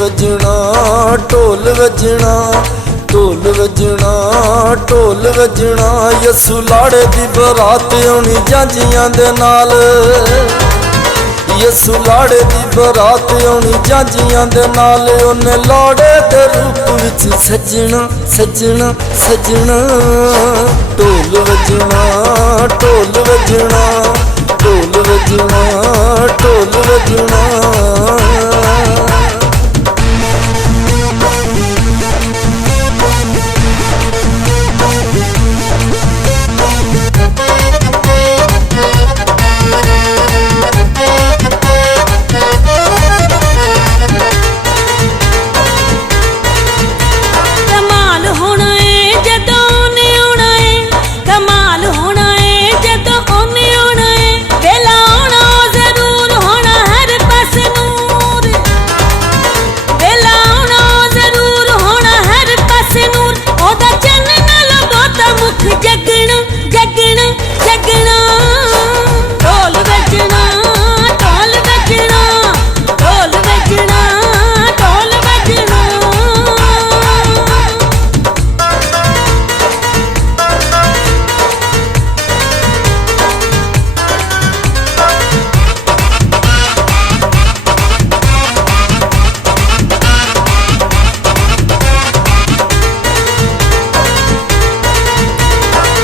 वजना ढोल वजना ढोल वजना ढोल वजना यसू लाड़े दी बरात आउणी जांजियां दे नाल यसू लाड़े दी बरात आउणी जांजियां दे नाल ओने लाड़े दे रूप विच सजना सजना सजना ढोल वजना ढोल वजना ढोल वजना ढोल वजना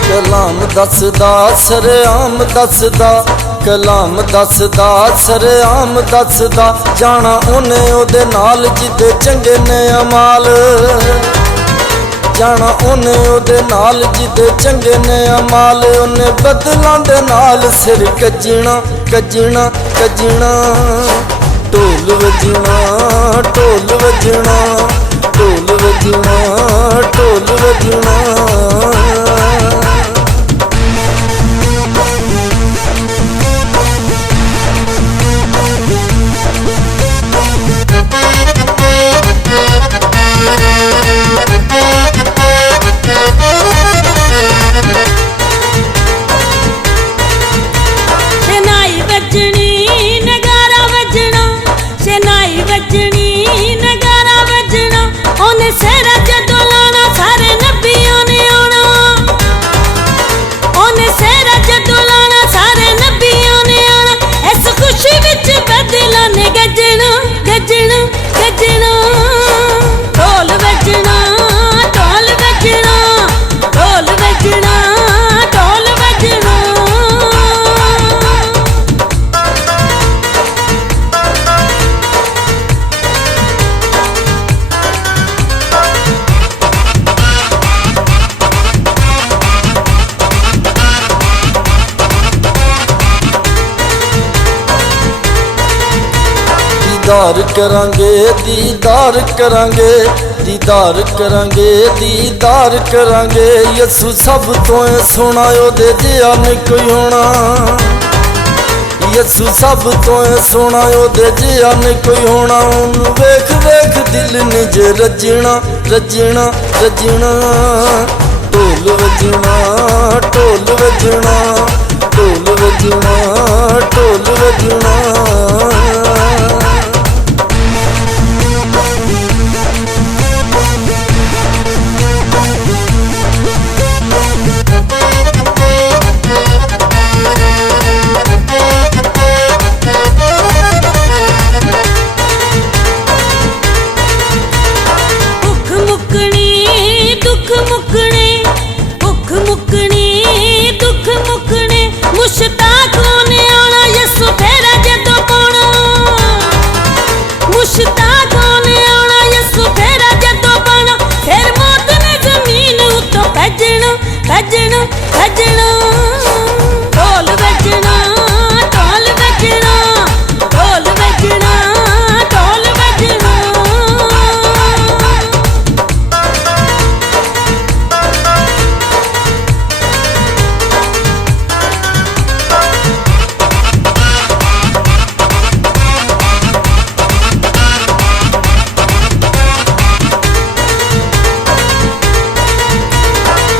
कलाम दसदा सरेआम दसदा कलाम दसदा सरेआम दसदा जाना उन्हें ओदे नाल जिदे चंगे ने अमाल जाना उन्हें ओदे नाल जिदे चंगे ने अमाल उन्हें बदलां दे नाल सिर कजना कजना कजना ढोल वजना ढोल वजना ढोल वजना ढोल वजना दीदार करांगे दीदार करांगे दीदार करांगे दीदार करांगे यसू सब तो सोना ओदे जिहा नहीं कोई होना यसू सब तो सोना ओदे जिहा नहीं कोई होना उन्हूं वेख वेख दिल निज रजना रजना रजना ढोल वजना ढोल वजना ढोल वजना ढोल वजना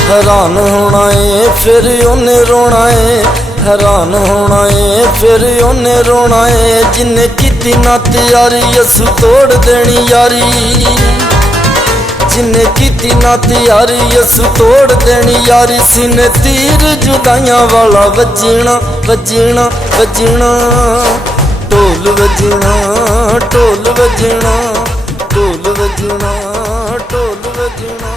हैरान होना है फिर उन्हें रोना है हैरान होना है फिर उन्हें रोना है। जिन्हें कीती ना तैयारी यसू तोड़ देनी यारी, जिन्हें कीती ना तैयारी यसू तोड़ देनी यारी। सीने तीर जुदाइयां वाला वजना वजना वजना, ढोल वजना ढोल वजना ढोल वजना ढोल वजना।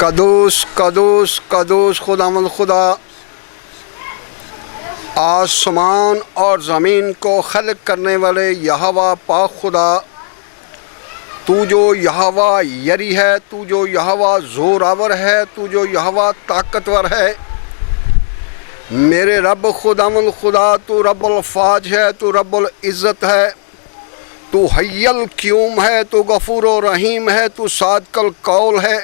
कदूस कदूस कदूस खुदावंद खुदा, आसमान और ज़मीन को खल्क करने वाले यहोवा पाक खुदा, तू जो यहोवा यरी है, तू जो यहोवा ज़ोरावर है, तू जो यहोवा ताकतवर है। मेरे रब खुदावंद खुदा, तू रब्बुल फाज है, तू रब्बुल इज़्ज़त है, तू हय्युल क़य्यूम है, तू गफूर और रहीम है, तू सादिक़ुल कौल है,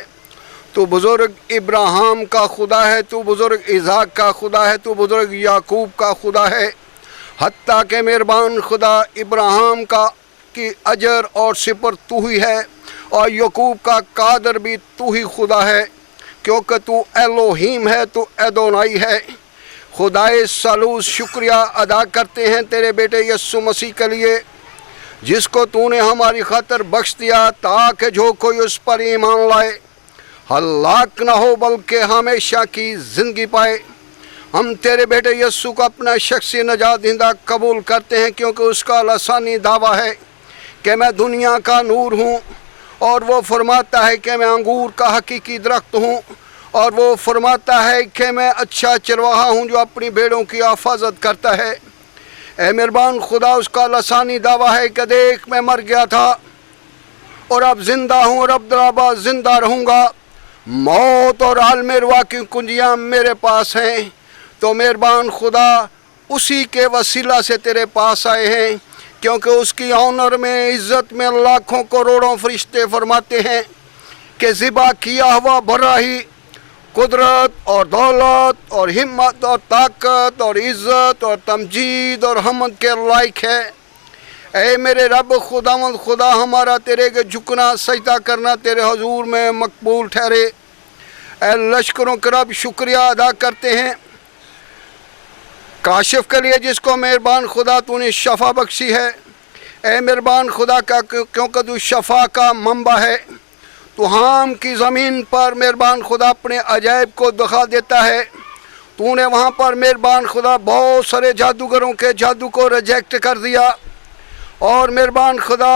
तू बुज़ुर्ग इब्राहिम का खुदा है, तू बुज़ुर्ग इज़हाक का खुदा है, तू बुज़ुर्ग याकूब का खुदा है। हत्ता के मेहरबान खुदा, इब्राहिम का की अजर और सिपर तू ही है, और याकूब का कादर भी तू ही खुदा है, क्योंकि तू एलोहीम है, तू एदोनाई है। खुदाए सालूस शुक्रिया अदा करते हैं तेरे बेटे यीशु मसीह के लिए, जिसको तूने हमारी खातिर बख्श दिया, ताकि जो कोई उस पर ईमान लाए हलाक न हो बल्कि हमेशा की ज़िंदगी पाए। हम तेरे बेटे यीशु को अपना शख्सी नजात दहिंदा कबूल करते हैं, क्योंकि उसका लसानी दावा है कि मैं दुनिया का नूर हूँ, और वो फरमाता है कि मैं अंगूर का हकीकी दरख्त हूँ, और वो फरमाता है कि मैं अच्छा चरवाहा हूँ जो अपनी भेड़ों की हिफाजत करता है। ए मेहरबान खुदा, उसका लसानी दावा है कि देख मैं मर गया था और अब ज़िंदा हूँ और अब दराबा ज़िंदा रहूँगा, मौत और आलम रुआ की कुंजियाँ मेरे पास हैं। तो मेहरबान खुदा, उसी के वसीला से तेरे पास आए हैं, क्योंकि उसकी ऑनर में इज़्ज़त में लाखों करोड़ों फरिश्ते फरमाते हैं कि ज़िबा किया हुआ भरा ही कुदरत और दौलत और हिम्मत और ताकत और इज़्ज़त और तमजीद और हमद के लायक है। ऐ मेरे रब खुदावंद खुदा, हमारा तेरे के झुकना सजदा करना तेरे हुजूर में मकबूल ठहरे। ऐ लश्करों के रब, शुक्रिया अदा करते हैं काशिफ के लिए, जिसको मेहरबान खुदा तूने शफा बख्शी है। ऐ मेहरबान खुदा का, क्योंकि तू शफा का मंबा है, तो हाम की ज़मीन पर मेहरबान खुदा अपने अजायब को दिखा देता है। तूने वहाँ पर मेहरबान खुदा बहुत सारे जादूगरों के जादू को रिजेक्ट कर दिया, और मेहरबान खुदा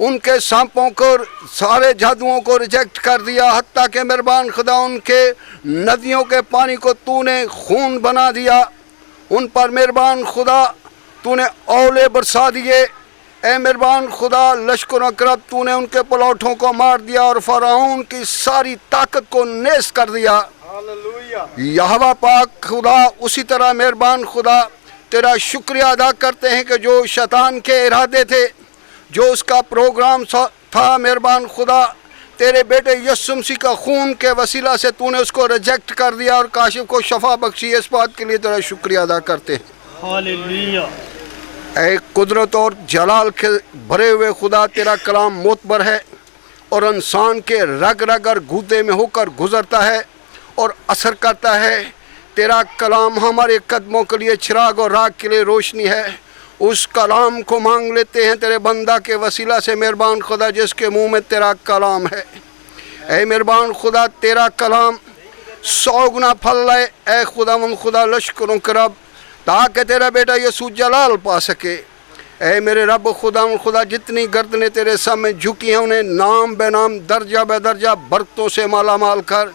उनके सांपों को, सारे जादुओं को रिजेक्ट कर दिया, हत्ता के मेहरबान खुदा उनके नदियों के पानी को तूने खून बना दिया। उन पर मेहरबान खुदा तूने ओले बरसा दिए। ए मेहरबान खुदा, लश्करों करब तूने उनके पलौठों को मार दिया और फ़िरौन की सारी ताकत को नेस कर दिया। यहोवा पाक खुदा, उसी तरह मेहरबान खुदा तेरा शुक्रिया अदा करते हैं कि जो शैतान के इरादे थे, जो उसका प्रोग्राम था, मेहरबान खुदा तेरे बेटे यीशु मसीह का खून के वसीला से तूने उसको रिजेक्ट कर दिया और काशिफ को शफा बख्शी। इस बात के लिए तेरा शुक्रिया अदा करते हैं। हालेलुया। ऐ कुदरत और जलाल के भरे हुए खुदा, तेरा कलाम मोतबर है और इंसान के रग रग और गूदे में होकर गुजरता है और असर करता है। तेरा कलाम हमारे कदमों के लिए चिराग और राह के लिए रोशनी है। उस कलाम को मांग लेते हैं तेरे बंदा के वसीला से मेहरबान खुदा, जिसके मुंह में तेरा कलाम है। ऐ मेहरबान खुदा, तेरा कलाम 100 गुना फल लाए। ऐ खुदावंद खुदा, लश्करों के रब, ताकि तेरा बेटा यीशु जलाल पा सके। ऐ मेरे रब खुदावंद खुदा, जितनी गर्दनें तेरे सामने झुकी हैं, उन्हें नाम बेनाम, दर्जा बेदर्जा बरकतों से माला माल कर।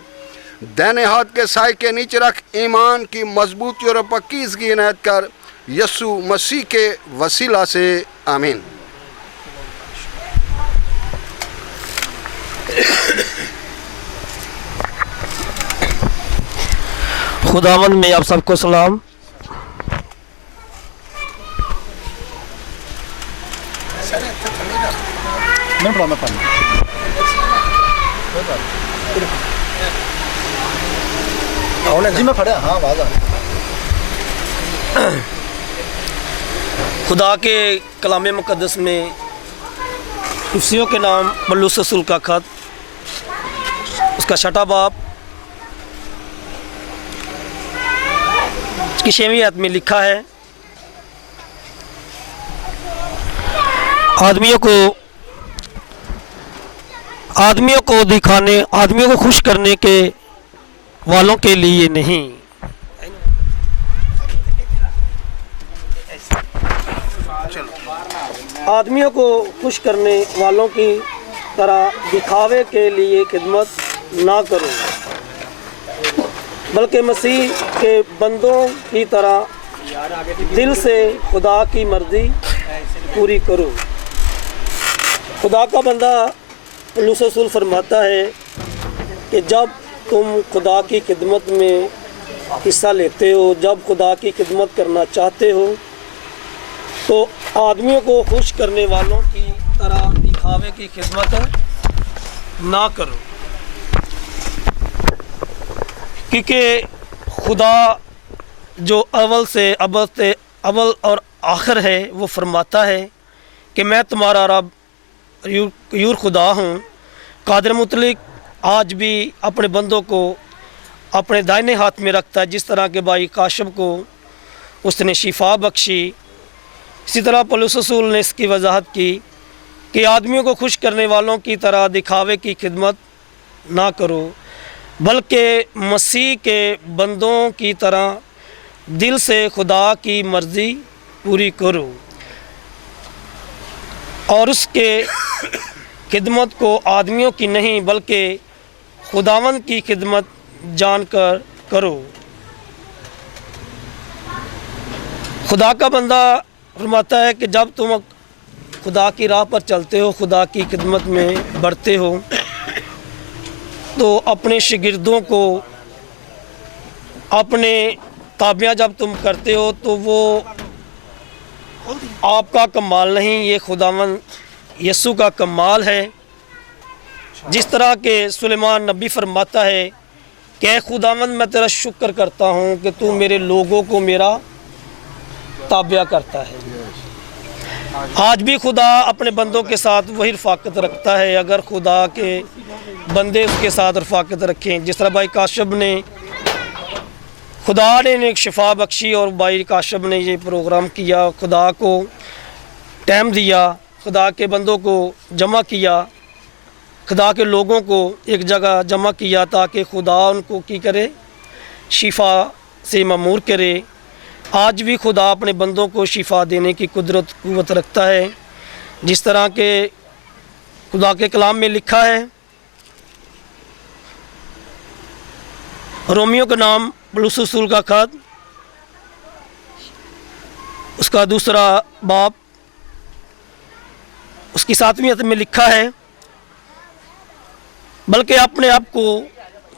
दाहिने हाथ के साए के नीचे रख, ईमान की मजबूती और पक्कीज़गी इनायत कर, यीशु मसीह के वसीला से आमीन। खुदावंद में आप सबको सलाम। जी मैं खड़ा, हाँ आवाज़ आ रही। खुदा के कलाम मुक़द्दस में कुफ्सियों के नाम बलूस रसूल का ख़त, उसका 6वां बाब उसकी 6वीं आयत में लिखा है, आदमियों को दिखाने, आदमियों को खुश करने के वालों के लिए नहीं। आदमियों को खुश करने वालों की तरह दिखावे के लिए खिदमत ना करो, बल्कि मसीह के बंदों की तरह दिल से खुदा की मर्जी पूरी करो। खुदा का बंदा पौलुस रसूल फरमाता है कि जब तुम खुदा की खिदमत में हिस्सा लेते हो, जब खुदा की खिदमत करना चाहते हो, तो आदमियों को खुश करने वालों की तरह दिखावे की खिदमत ना करो, क्योंकि खुदा जो अव्वल और आखिर है वो फरमाता है कि मैं तुम्हारा रब यूर खुदा हूँ। कादिर मुतलिक आज भी अपने बंदों को अपने दाहिने हाथ में रखता है। जिस तरह के भाई काशब को उसने शिफा बख्शी, इसी तरह पौलुस रसूल ने इसकी वजाहत की कि आदमियों को खुश करने वालों की तरह दिखावे की खिदमत ना करो, बल्कि मसीह के बंदों की तरह दिल से खुदा की मर्ज़ी पूरी करो और उसके खिदमत को आदमियों की नहीं बल्कि खुदावंद की खिदमत जानकर करो। खुदा का बंदा फरमाता है कि जब तुम खुदा की राह पर चलते हो, खुदा की खिदमत में बढ़ते हो, तो अपने शागिर्दों को अपने ताबियां जब तुम करते हो तो वो आपका कमाल नहीं, ये खुदावंद यसु का कमाल है। जिस तरह के सुलेमान नबी फरमाता है कि ऐ खुदावंद मैं तेरा शुक्र करता हूँ कि तू मेरे लोगों को मेरा ताबिया करता है। आज भी खुदा अपने बंदों के साथ वही रफ़ाकत रखता है अगर खुदा के बंदे उसके साथ रफ़ाकत रखें। जिस तरह भाई काशब ने, खुदा ने एक शिफा बख्शी और भाई काशब ने ये प्रोग्राम किया, खुदा को टाइम दिया, खुदा के बंदों को जमा किया, खुदा के लोगों को एक जगह जमा किया ताकि खुदा उनको की करे, शिफा से मामूर करे। आज भी खुदा अपने बंदों को शिफा देने की कुदरत कुव्वत रखता है। जिस तरह के खुदा के कलाम में लिखा है, रोमियो का नाम पौलुस रसूल का खत, उसका 2 बाब, उसकी 7वीं आयत में लिखा है, बल्कि अपने आप को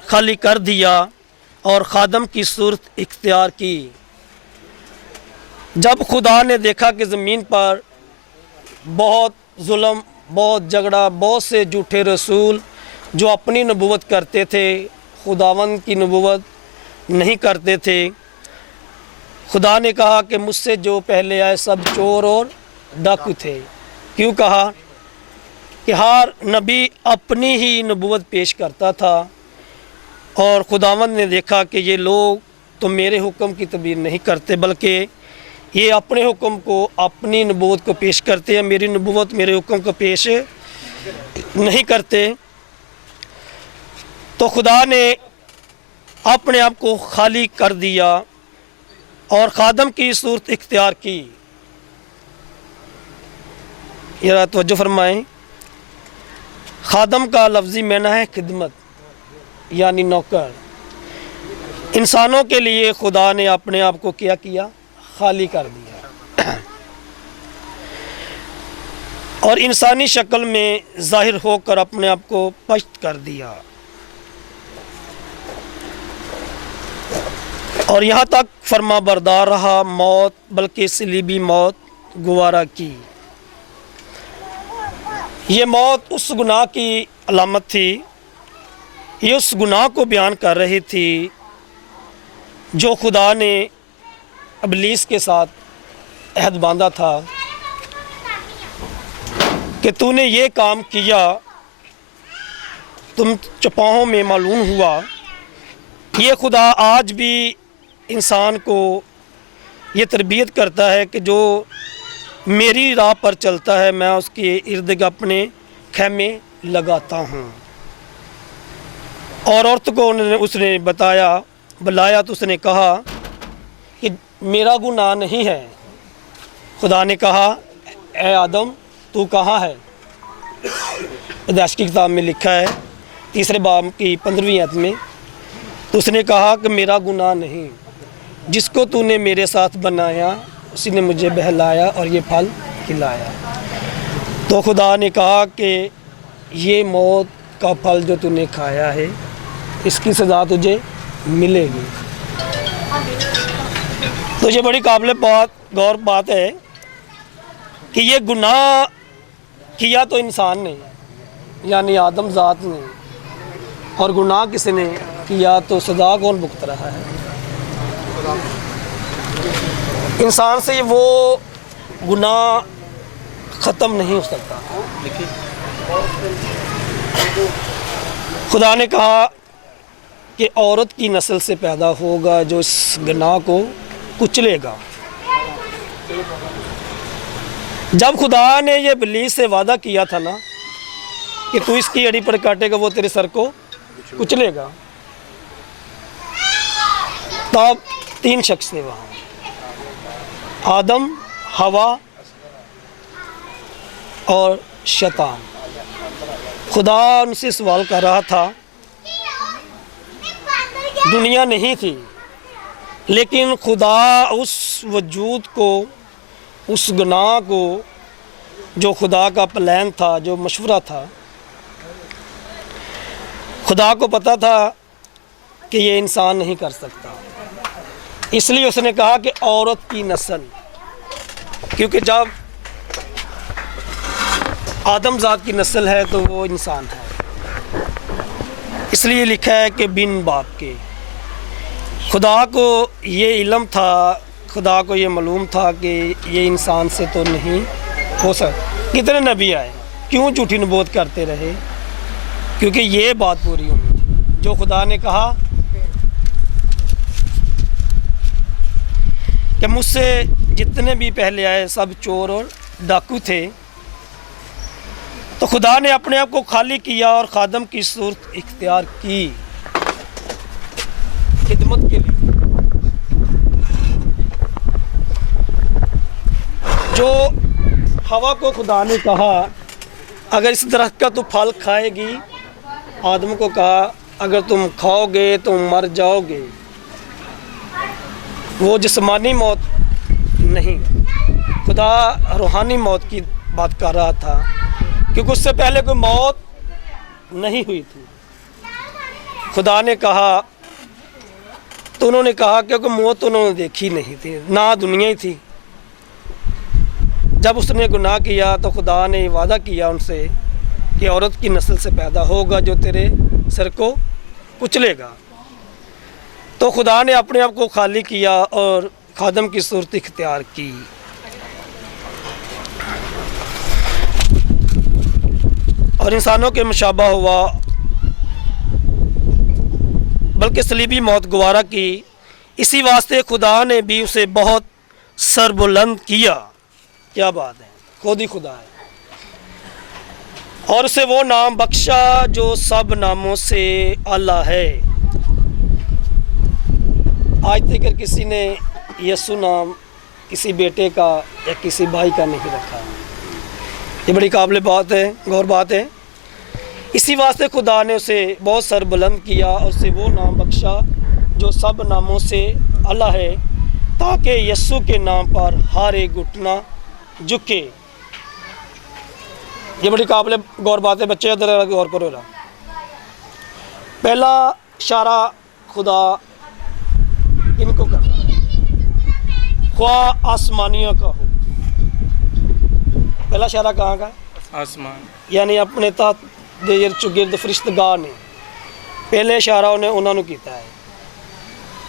खाली कर दिया और खादम की सूरत इख्तियार की। जब खुदा ने देखा कि ज़मीन पर बहुत जुल्म, बहुत झगड़ा, बहुत से झूठे रसूल जो अपनी नबूवत करते थे, खुदावंद की नबूवत नहीं करते थे, खुदा ने कहा कि मुझसे जो पहले आए सब चोर और डाकू थे। क्यों कहा? कि हर नबी अपनी ही नबूवत पेश करता था और खुदावंद ने देखा कि ये लोग तो मेरे हुक्म की तबीर नहीं करते बल्कि ये अपने हुक्म को, अपनी नबूवत को पेश करते हैं, मेरी नबूवत, मेरे हुक्म को पेश नहीं करते। तो खुदा ने अपने आप को खाली कर दिया और खादम की सूरत इख्तियार की। यह तवज्जो फरमाएं, खादम का लफ्ज़ी माना है खिदमत यानी नौकर। इंसानों के लिए खुदा ने अपने आप को क्या किया? खाली कर दिया और इंसानी शक्ल में जाहिर होकर अपने आप को पस्त कर दिया और यहाँ तक फरमा बरदार रहा, मौत बल्कि सलीबी मौत गुवारा की। ये मौत उस गुनाह की अलामत थी, ये उस गुनाह को बयान कर रही थी जो खुदा ने इब्लीस के साथ अहद बांधा था कि तूने ये काम किया, तुम चपाहों में मालूम हुआ। ये खुदा आज भी इंसान को ये तरबियत करता है कि जो मेरी राह पर चलता है मैं उसके इर्द गिर्द अपने खैमे लगाता हूँ। और औरत को उसने बुलाया तो उसने कहा कि मेरा गुनाह नहीं है। खुदा ने कहा, ए आदम तू कहाँ है? पैदाइश की किताब में लिखा है 3 बाब की 15वीं आयत में। तो उसने कहा कि मेरा गुनाह नहीं, जिसको तूने मेरे साथ बनाया उसी ने मुझे बहलाया और ये फल खिलाया। तो खुदा ने कहा कि ये मौत का फल जो तूने खाया है इसकी सज़ा तुझे मिलेगी। तो ये बड़ी काबिल गौर बात है कि ये गुनाह किया तो इंसान ने यानी आदम ज़ात ने, और गुनाह किसने किया तो सज़ा कौन भुगत रहा है? इंसान से वो गुनाह ख़त्म नहीं हो सकता। खुदा ने कहा कि औरत की नस्ल से पैदा होगा जो इस गुनाह को कुचलेगा। जब खुदा ने ये इब्लीस से वादा किया था ना कि तू इसकी अड़ी पर काटेगा वो तेरे सर को कुचलेगा, तब 3 शख्स थे वहाँ, आदम, हवा और शैतान। खुदा उनसे सवाल कर रहा था, दुनिया नहीं थी लेकिन खुदा उस वजूद को, उस गुनाह को, जो खुदा का प्लान था, जो मशवरा था, खुदा को पता था कि ये इंसान नहीं कर सकता। इसलिए उसने कहा कि औरत की नस्ल, क्योंकि जब आदम ज़ात की नस्ल है तो वो इंसान है। इसलिए लिखा है कि बिन बाप के। खुदा को ये इल्म था, खुदा को ये मालूम था कि ये इंसान से तो नहीं हो सकता। कितने नबी आए, क्यों झूठी नबूवत करते रहे? क्योंकि ये बात पूरी होनी थी जो खुदा ने कहा कि मुझसे जितने भी पहले आए सब चोर और डाकू थे। तो खुदा ने अपने आप को खाली किया और खादम की सूरत इख्तियार की खिदमत के लिए। जो हवा को खुदा ने कहा अगर इस दरख्त का तू फल खाएगी, आदम को कहा अगर तुम खाओगे तुम मर जाओगे। वो जिस्मानी मौत नहीं, खुदा रूहानी मौत की बात कर रहा था, क्योंकि उससे पहले कोई मौत नहीं हुई थी। खुदा ने कहा तो उन्होंने कहा क्योंकि मौत उन्होंने देखी नहीं थी, ना दुनिया ही थी। जब उसने गुनाह किया तो खुदा ने वादा किया उनसे कि औरत की नस्ल से पैदा होगा जो तेरे सर को कुचलेगा। तो खुदा ने अपने आप को खाली किया और खादम की सूरत इख्तियार की। और इंसानों के मुशाबा हुआ, बल्कि सलीबी मौत गवारा की। इसी वास्ते खुदा ने भी उसे बहुत सरबुलंद किया। क्या बात है, खुद ही खुदा है। और उसे वो नाम बख्शा जो सब नामों से आला है। आज तक किसी ने यसु नाम किसी बेटे का या किसी भाई का नहीं रखा। ये बड़ी काबिल बात है, गौर बात है। इसी वास्ते खुदा ने उसे बहुत सरबुलंद किया और उसे वो नाम बख्शा जो सब नामों से आला है, ताकि यसु के नाम पर हर एक घुटना झुके। ये बड़ी काबिल गौर बात है। बच्चे उधर गौर करो। पहला इशारा खुदा इनको कर रहा है, ख्वाह आसमानियों का हो। पहला इशारा कहाँ का? आसमान, यानी अपने तात ਦੇ ਚੁਗਿਰਦ ਫਰਿਸ਼ਤਗਾਹ ਨੇ पहले इशारा उन्होंने किया है।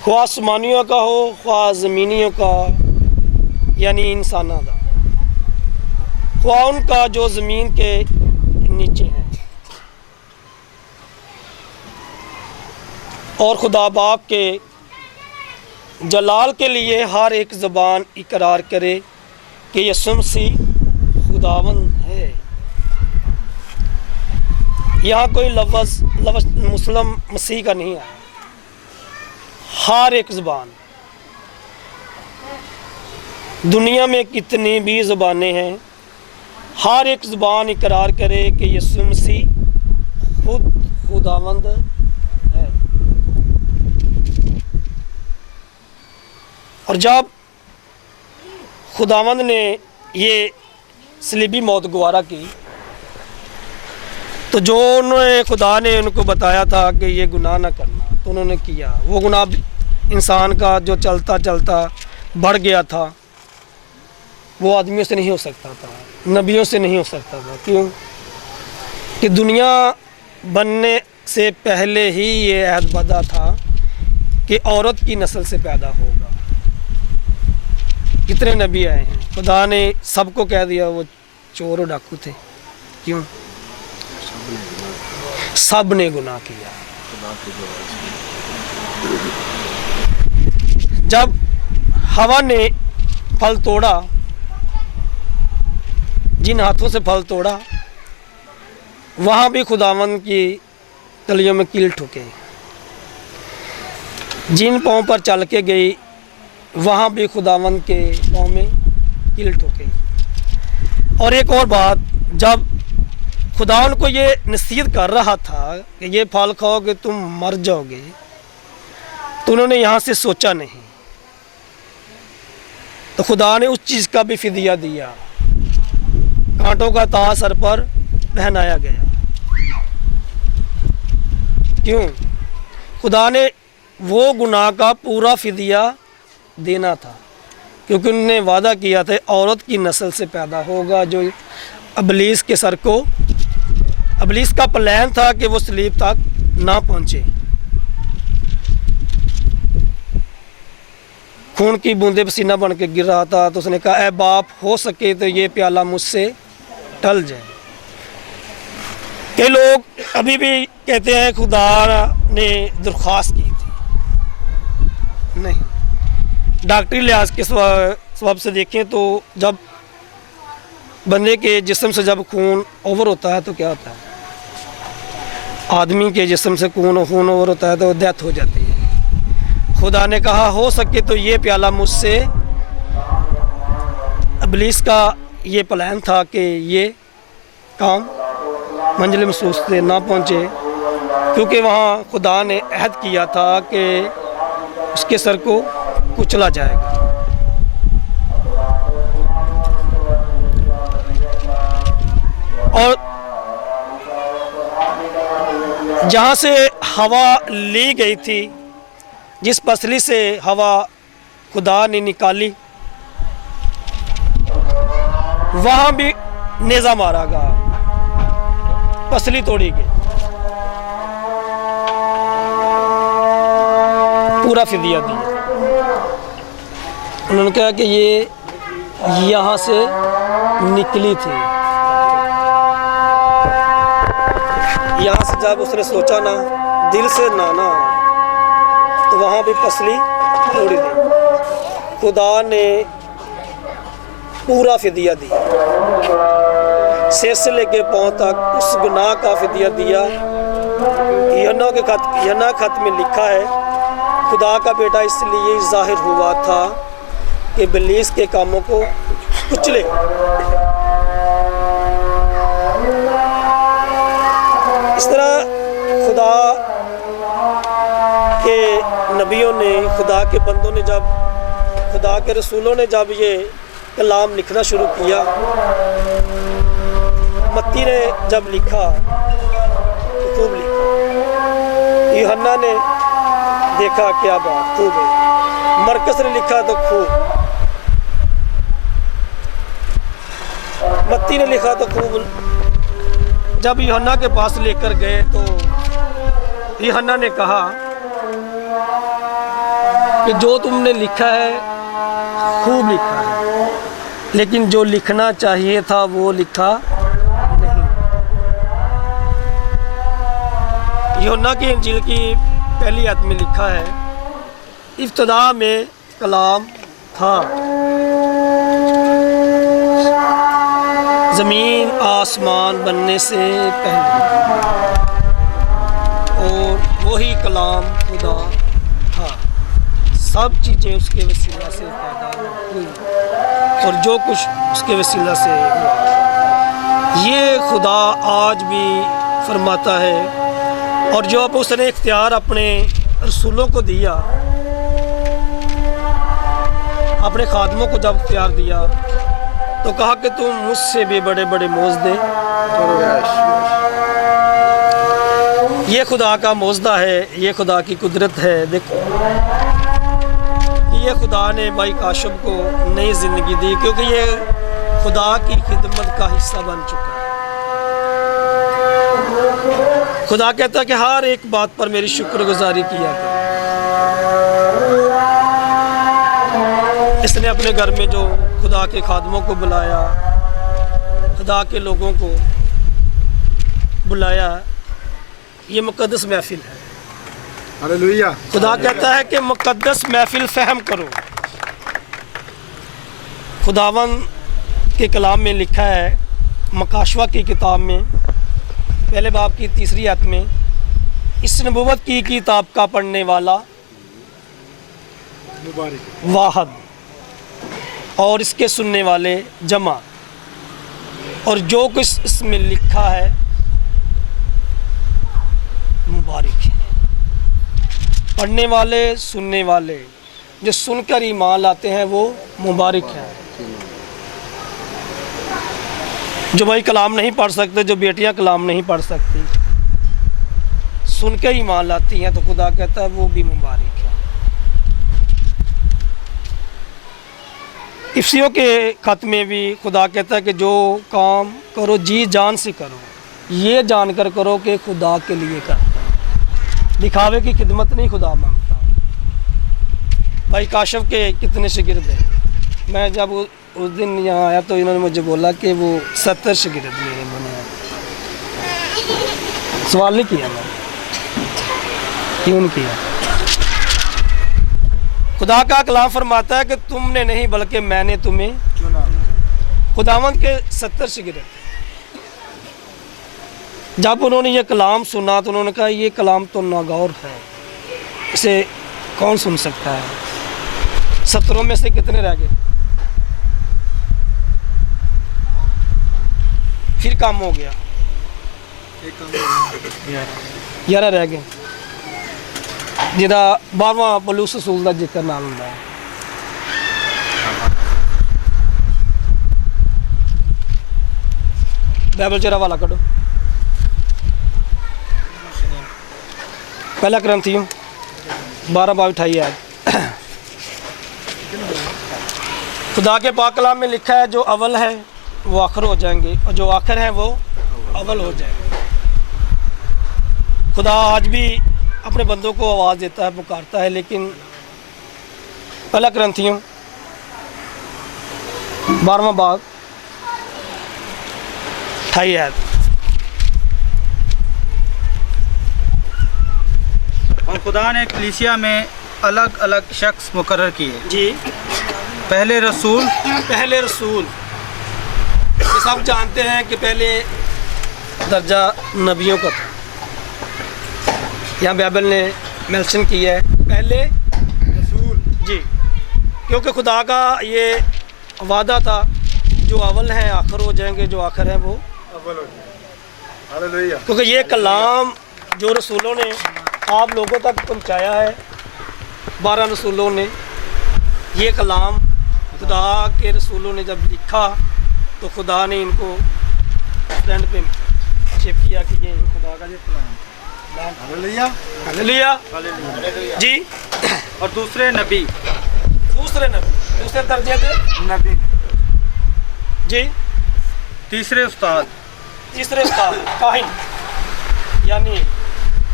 ख्वाह आसमानियों का हो ख्वाह ज़मीनियों का, यानी इंसाना का, ख्वाह उनका जो ज़मीन के नीचे हैं। और खुदा बाप के जलाल के लिए हर एक ज़बान इकरार करे कि यसुम मसीह खुदावन है। यहाँ कोई लफ्ज़ मुस्लिम मसीह का नहीं आया, हर एक ज़बान। दुनिया में कितनी भी ज़बानें हैं, हर एक ज़बान इकरार करे कि यसुम मसीह खुद खुदावंद है। और जब खुदावंद ने ये सलीबी मौत गवारा की, तो जो उन्होंने खुदा ने उनको बताया था कि ये गुनाह ना करना, तो उन्होंने किया। वो गुनाह इंसान का जो चलता चलता बढ़ गया था, वो आदमियों से नहीं हो सकता था, नबियों से नहीं हो सकता था। क्यों? कि दुनिया बनने से पहले ही ये अहद बदा था कि औरत की नस्ल से पैदा होगा। कितने नबी आए हैं, खुदा ने सबको कह दिया वो चोर और डाकू थे। क्यों? सब ने गुनाह किया। जब हवा ने फल तोड़ा, जिन हाथों से फल तोड़ा, वहाँ भी खुदावंद की तलियों में कील ठुके। जिन पाँव पर चल के गई, वहाँ भी खुदावंद के पाँव में कील ठुके। और एक और बात, जब खुदा उनको ये नसीहत कर रहा था कि ये फल खाओगे तुम मर जाओगे, तो उन्होंने यहाँ से सोचा नहीं। तो खुदा ने उस चीज़ का भी फिदिया दिया, कांटों का ताज सर पर पहनाया गया। क्यों? खुदा ने वो गुनाह का पूरा फिदिया देना था, क्योंकि उन्होंने वादा किया था औरत की नस्ल से पैदा होगा जो इब्लीस के सर को, इब्लीस का प्लान था कि वो सलीब तक ना पहुंचे। खून की बूंदे पसीना बन के गिर रहा था, तो उसने कहा ऐ बाप, हो सके तो ये प्याला मुझसे टल जाए। कई लोग अभी भी कहते हैं खुदा ने दरख्वास्त की थी। नहीं, डॉक्टरी लिहाज के सबब से देखें तो जब बंदे के जिस्म से जब खून ओवर होता है तो क्या होता है? आदमी के जिस्म से खून ओवर होता है तो डेथ हो जाती है। खुदा ने कहा हो सके तो ये प्याला मुझसे, इब्लीस का ये प्लान था कि ये काम मंजिल महसूस से ना पहुँचे, क्योंकि वहाँ खुदा ने अहद किया था कि उसके सर को कुचला जाएगा। और जहाँ से हवा ली गई थी, जिस पसली से हवा खुदा ने निकाली, वहाँ भी नेज़ा मारा गया, पसली तोड़ी गई। पूरा फिदिया दिया। उन्होंने कहा कि ये यहाँ से निकली थी। यहाँ से जब उसने सोचा ना, दिल से नाना, तो वहाँ भी पसली तोड़ी दी। खुदा ने पूरा फिदिया दिया, सिर से लेके पाँव तक उस गुनाह का फिदिया दिया। यूहन्ना खत में लिखा है, खुदा का बेटा इसलिए जाहिर हुआ था कि इब्लीस के कामों को कुचले। इस तरह खुदा के नबियों ने, खुदा के बंदों ने, जब खुदा के रसूलों ने जब ये कलाम लिखना शुरू किया, मत्ती ने जब लिखा तो खूब लिखा, यूहन्ना ने देखा क्या बात, खूब है, मरकस ने लिखा तो खूब, मत्ती ने लिखा तो खूब। जब यूहन्ना के पास लेकर गए तो यूहन्ना ने कहा कि जो तुमने लिखा है खूब लिखा है, लेकिन जो लिखना चाहिए था वो लिखा नहीं। यूहन्ना की इंजील की पहली आयत में लिखा है इब्तिदा में कलाम था, ज़मीन आसमान बनने से पहले, और वही कलाम खुदा था। सब चीज़ें उसके वसीला से पैदा हुई और जो कुछ उसके वसीला से हुआ। ये खुदा आज भी फरमाता है। और जो अब उसने इख्तियार अपने रसूलों को दिया, अपने खादमों को जब इख्तियार दिया, तो कहा कि तुम मुझसे भी बड़े बड़े मौज दे। ये खुदा का मौजदा है, ये खुदा की कुदरत है। देखो, ये खुदा ने भाई काशिफ को नई ज़िंदगी दी, क्योंकि ये खुदा की खिदमत का हिस्सा बन चुका है। खुदा कहता है कि हर एक बात पर मेरी शुक्रगुजारी किया करो। इसने अपने घर में जो खुदा के खादमों को बुलाया, खुदा के लोगों को बुलाया, ये मुक़द्दस महफिल है। हालेलुया। खुदा कहता है कि मुक़द्दस महफिल फहम करो। खुदावन के कलाम में लिखा है, मकाशवा की किताब में पहले बाब की 3री आयत में, इस नबूवत की किताब का पढ़ने वाला वाहद और इसके सुनने वाले जमा, और जो कुछ इसमें लिखा है मुबारक है। पढ़ने वाले, सुनने वाले, जो सुनकर ईमान लाते हैं वो मुबारक है। जो भाई कलाम नहीं पढ़ सकते, जो बेटियां कलाम नहीं पढ़ सकती, सुन के ईमान लाती हैं, तो खुदा कहता है वो भी मुबारक है। इफ्सियों के ख़त में भी खुदा कहता है कि जो काम करो जी जान से करो, ये जानकर करो कि खुदा के लिए करता है, दिखावे की खिदमत नहीं खुदा मांगता। भाई काशिफ के कितने शागिर्द हैं। मैं जब उस दिन यहाँ आया तो इन्होंने मुझे बोला कि वो 70 शागिर्द मेरे बने हैं। सवाल नहीं किया मैं, क्यों नहीं किया। खुदा का कलाम फरमाता है कि तुमने नहीं बल्कि मैंने तुम्हें चुना। खुदावंद के 70 शागिर्द। जब उन्होंने ये कलाम सुना तो उन्होंने कहा ये कलाम तो नागौर है, इसे कौन सुन सकता है। 70 में से कितने रह गए? फिर काम हो गया, 11 रह गए, जिहदा 12वां पौलुस रसूल का जिक्र नाल हुंदा है। बाइबल च हवाला कढो, पहला करंथियों 12:28 है। खुदा के पाक कलाम में लिखा है, जो अव्वल है वो आखिर हो जाएंगे और जो आखिर है वो अव्वल हो जाएंगे। खुदा आज भी अपने बंदों को आवाज़ देता है, पुकारता है, लेकिन पहला करंथियों 12वां बाब 28 है। और खुदा ने कलीसिया में अलग अलग शख्स मुकर्रर किए जी। पहले रसूल ये सब जानते हैं कि पहले दर्जा नबियों का था। यहाँ बाइबल ने मेंशन किया है पहले रसूल जी, क्योंकि खुदा का ये वादा था, जो अव्वल हैं आखिर हो जाएंगे, जो आखिर हैं वो अव्वल हो जाएंगे। हालेलुया। क्योंकि ये कलाम जो रसूलों ने आप लोगों तक पहुँचाया है, 12 रसूलों ने ये कलाम खुदा के रसूलों ने जब लिखा तो खुदा ने इनको स्टैंड पे शेप किया कि ये खुदा का ये कलाम। हालेलुया। हालेलुया जी। और दूसरे दूसरे दर्जे थे नबी जी। तीसरे उस्ताद काहिन, यानी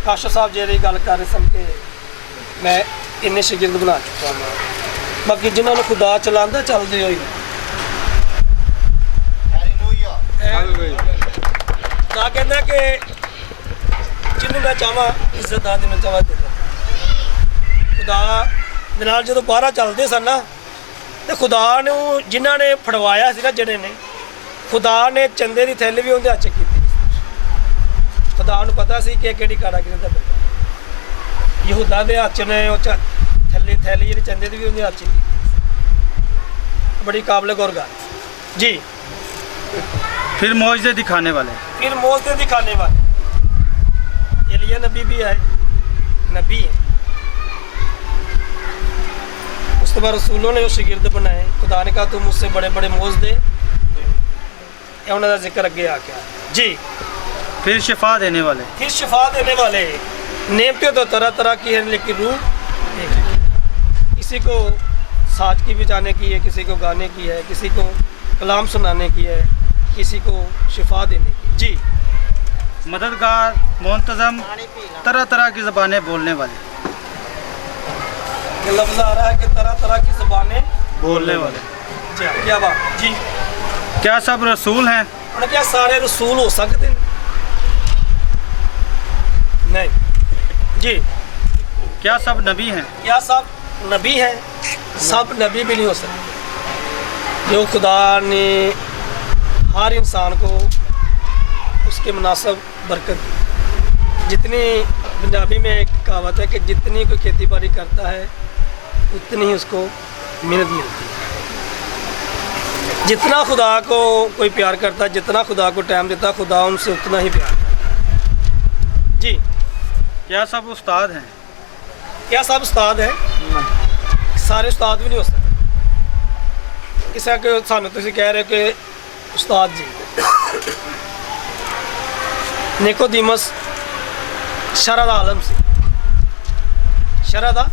काशिफ साहब जी गल कर रहे सन कि मैं इन्ने शागिर्द बना चुका हूँ, बाकी जिन्होंने खुदा चलांदा चलते हो खुदा कहता कि जिन्हों मैं चाहवा इज्जत आ, जिन्हों चाहवा दे। खुदा ਦੇ ਨਾਲ ਜਦੋਂ ਬਾਹਰ ਚੱਲਦੇ ਸਨ ਨਾ ਤੇ ਖੁਦਾ ਨੂੰ ਜਿਨ੍ਹਾਂ ਨੇ ਫੜਵਾਇਆ ਸੀ ਨਾ ਜਿਹੜੇ ਨੇ ਖੁਦਾ ਨੇ ਚੰਦੇ ਦੀ ਥੈਲੀ ਵੀ ਉਹਦੇ ਹੱਥ 'ਚ ਕੀਤੀ ਖੁਦਾ ਨੂੰ ਪਤਾ ਸੀ ਕਿ ਕਿਹੜੀ ਕਾਰਾਗਰੀ ਦਾ ਬੰਦਾ ਯਹੂਦਾ ਦੇ ਹੱਥ 'ਚ ਨੇ ਉਹ ਥੈਲੀ ਜਿਹੜੀ ਚੰਦੇ ਦੀ ਵੀ ਉਹਦੇ ਹੱਥ 'ਚ ਕੀਤੀ बड़ी काबिल गौर गाल जी। फिर मौजज़े दिखाने वाले फिर मौजज़े दिखाने वाले एलिया नबी भी आए नबी है उस तो बाद रसूलों ने जो शागिर्द बनाए खुदा ने कहा तुम मुझसे बड़े बड़े मौजज़े उन्होंने जिक्र अगे आ गया जी। फिर शिफा देने वाले नेमतें तो तरह तरह की है लेकिन रूह किसी को साज की बजाने की है, किसी को गाने की है, किसी को कलाम सुनाने की है, किसी को शिफा देने की जी। मददगार मुंतज़म तरह तरह की ज़बानें बोलने वाले ये लफ्ज़ आ रहा है कि तरह तरह की ज़बानें बोलने वाले जी। क्या बात जी। क्या सब रसूल हैं? और क्या सारे रसूल हो सकते हैं? नहीं जी। क्या सब नबी हैं? क्या सब नबी हैं? सब नबी भी नहीं हो सकते। जो खुदा ने हर इंसान को उसके मुनासिब बरकत दी। जितनी पंजाबी में एक कहावत है कि जितनी कोई खेती बाड़ी करता है उतनी ही उसको मेहनत मिलती है। जितना खुदा को कोई प्यार करता है, जितना खुदा को टाइम देता, खुदा उनसे उतना ही प्यार करता जी। क्या सब उस्ताद हैं? क्या सब उस्ताद हैं? सारे उस्ताद भी नहीं हो सकते। किसी के सानू तुसीं कह रहे हो कि उस्ताद जी निकोदीमस शरअ दा आलम सी शरअ दा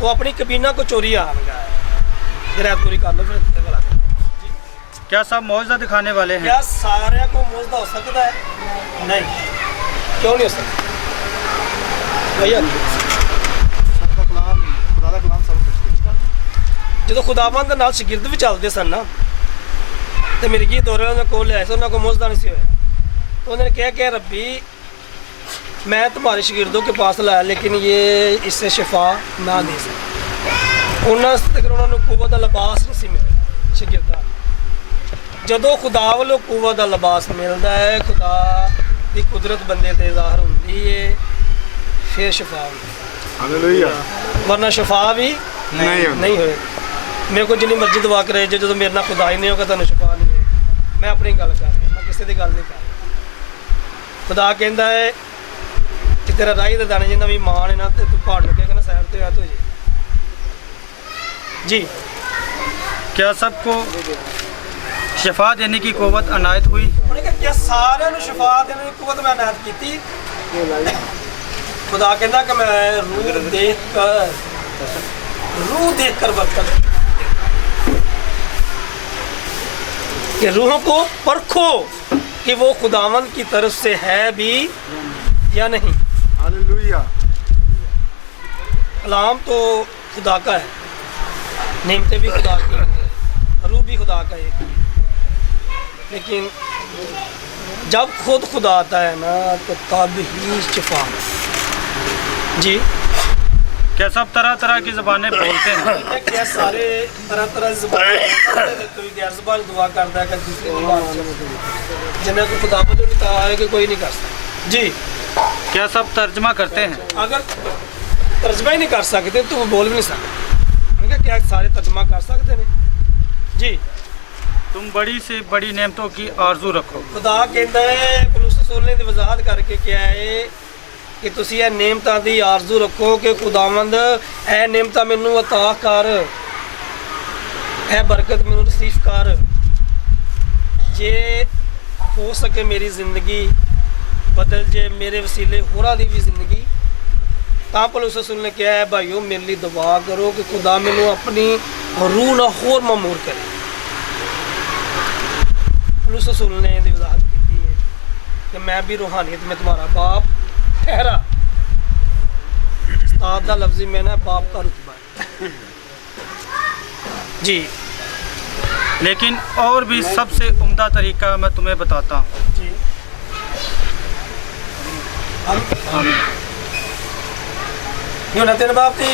तो अपनी कबीना को चोरी आ गया गिरैत पूरी कर लो फिर गला। क्या सब मौजज़ा दिखाने वाले हैं? क्या सारे को मौजज़ा हो सकता है? नहीं। क्यों नहीं हो सकता भैया? जो खुदावंद दे नाल शागिर्द भी चलते सन ना तो मेरे गीत हो रहे को लिया उन्होंने को मौजदा नहीं होया तो उन्होंने कहा कि रब्बी मैं तुम्हारे शागिर्दों के पास लाया लेकिन ये इससे शिफा ना दे सके उन्होंने कुव्वत दा लिबास नहीं मिले शागिर्दां जदों खुदा वालों कुव्वत दा लिबास मिलता है खुदा की कुदरत बंदे ते ज़ाहिर होंदी है फिर शिफा होंदी हालेलुया। वरना शिफा भी नहीं होए। मेरे को जिन्नी मर्जी दुआ करे जो मेरे नाल खुदा ही नहीं होगा तुहानूं शिफा नहीं है। मैं अपनी गल कर रहा मैं किसी की गल नहीं कर रहा। खुदा कहता है कि तेरा राही दे दाने जिन्ना भी मान है ना तो तू पहाड़ में कहना सैर तो या तो जी। क्या सबको शिफा देने की कुव्वत अनायत हुई? उन्हें कहा क्या सारे नूं शिफा देने की कुव्वत मैं अनायत की? खुदा कहता कि मैं रूह देख कर बरकत कि रूहों को परखो कि वो खुदावंद की तरफ से है भी या नहीं। हालेलुया। कलाम तो खुदा का है, नेमतें भी खुदा की हैं, रूह भी खुदा का है, लेकिन जब खुद खुदा आता है ना तो तब ही शिफा जी। क्या सब तरह तरह की ज़बानें बोलते हैं? क्या सारे तरह तरह की ज़बानें कोई गैर ज़बान दुआ करता है कि दूसरी ज़बान जिन्हें को खुदा ने कहा है कि कोई नहीं कर सकता जी। क्या सब तर्जमा करते हैं? अगर तर्जमा ही नहीं कर सकते तो वो बोल भी नहीं सकते। उनका क्या सारे तर्जमा कर सकते हैं जी। तुम बड़ी से बड़ी नेमतों की आरजू रखो। खुदा कहता है पौलुस रसूल ने वजाहत करके क्या है कि तुसी ये नेमतां दी आरजू रखो कि खुदावंद ए नेमतां मैनू अता कर, ए बरकत मैनू नसीब कर, जे हो सके मेरी जिंदगी बदल जे मेरे वसीले होरां दी भी जिंदगी। तां पौलुस रसूल ने कहा है भाईओ मेरे लिए दुआ करो कि खुदा मैनू अपनी रूह नाल होर मामूर करे। पौलुस रसूल ने इहदी वजाहत की है कि मैं भी रूहानियत में तुम्हारा बाप ठहरा। उस्ताद दा लफ्ज़ी में ना बाप का रुतबा है जी। लेकिन और भी सबसे उम्दा तरीका मैं तुम्हें बताता हूँ जी। ये होना तेरे बाप की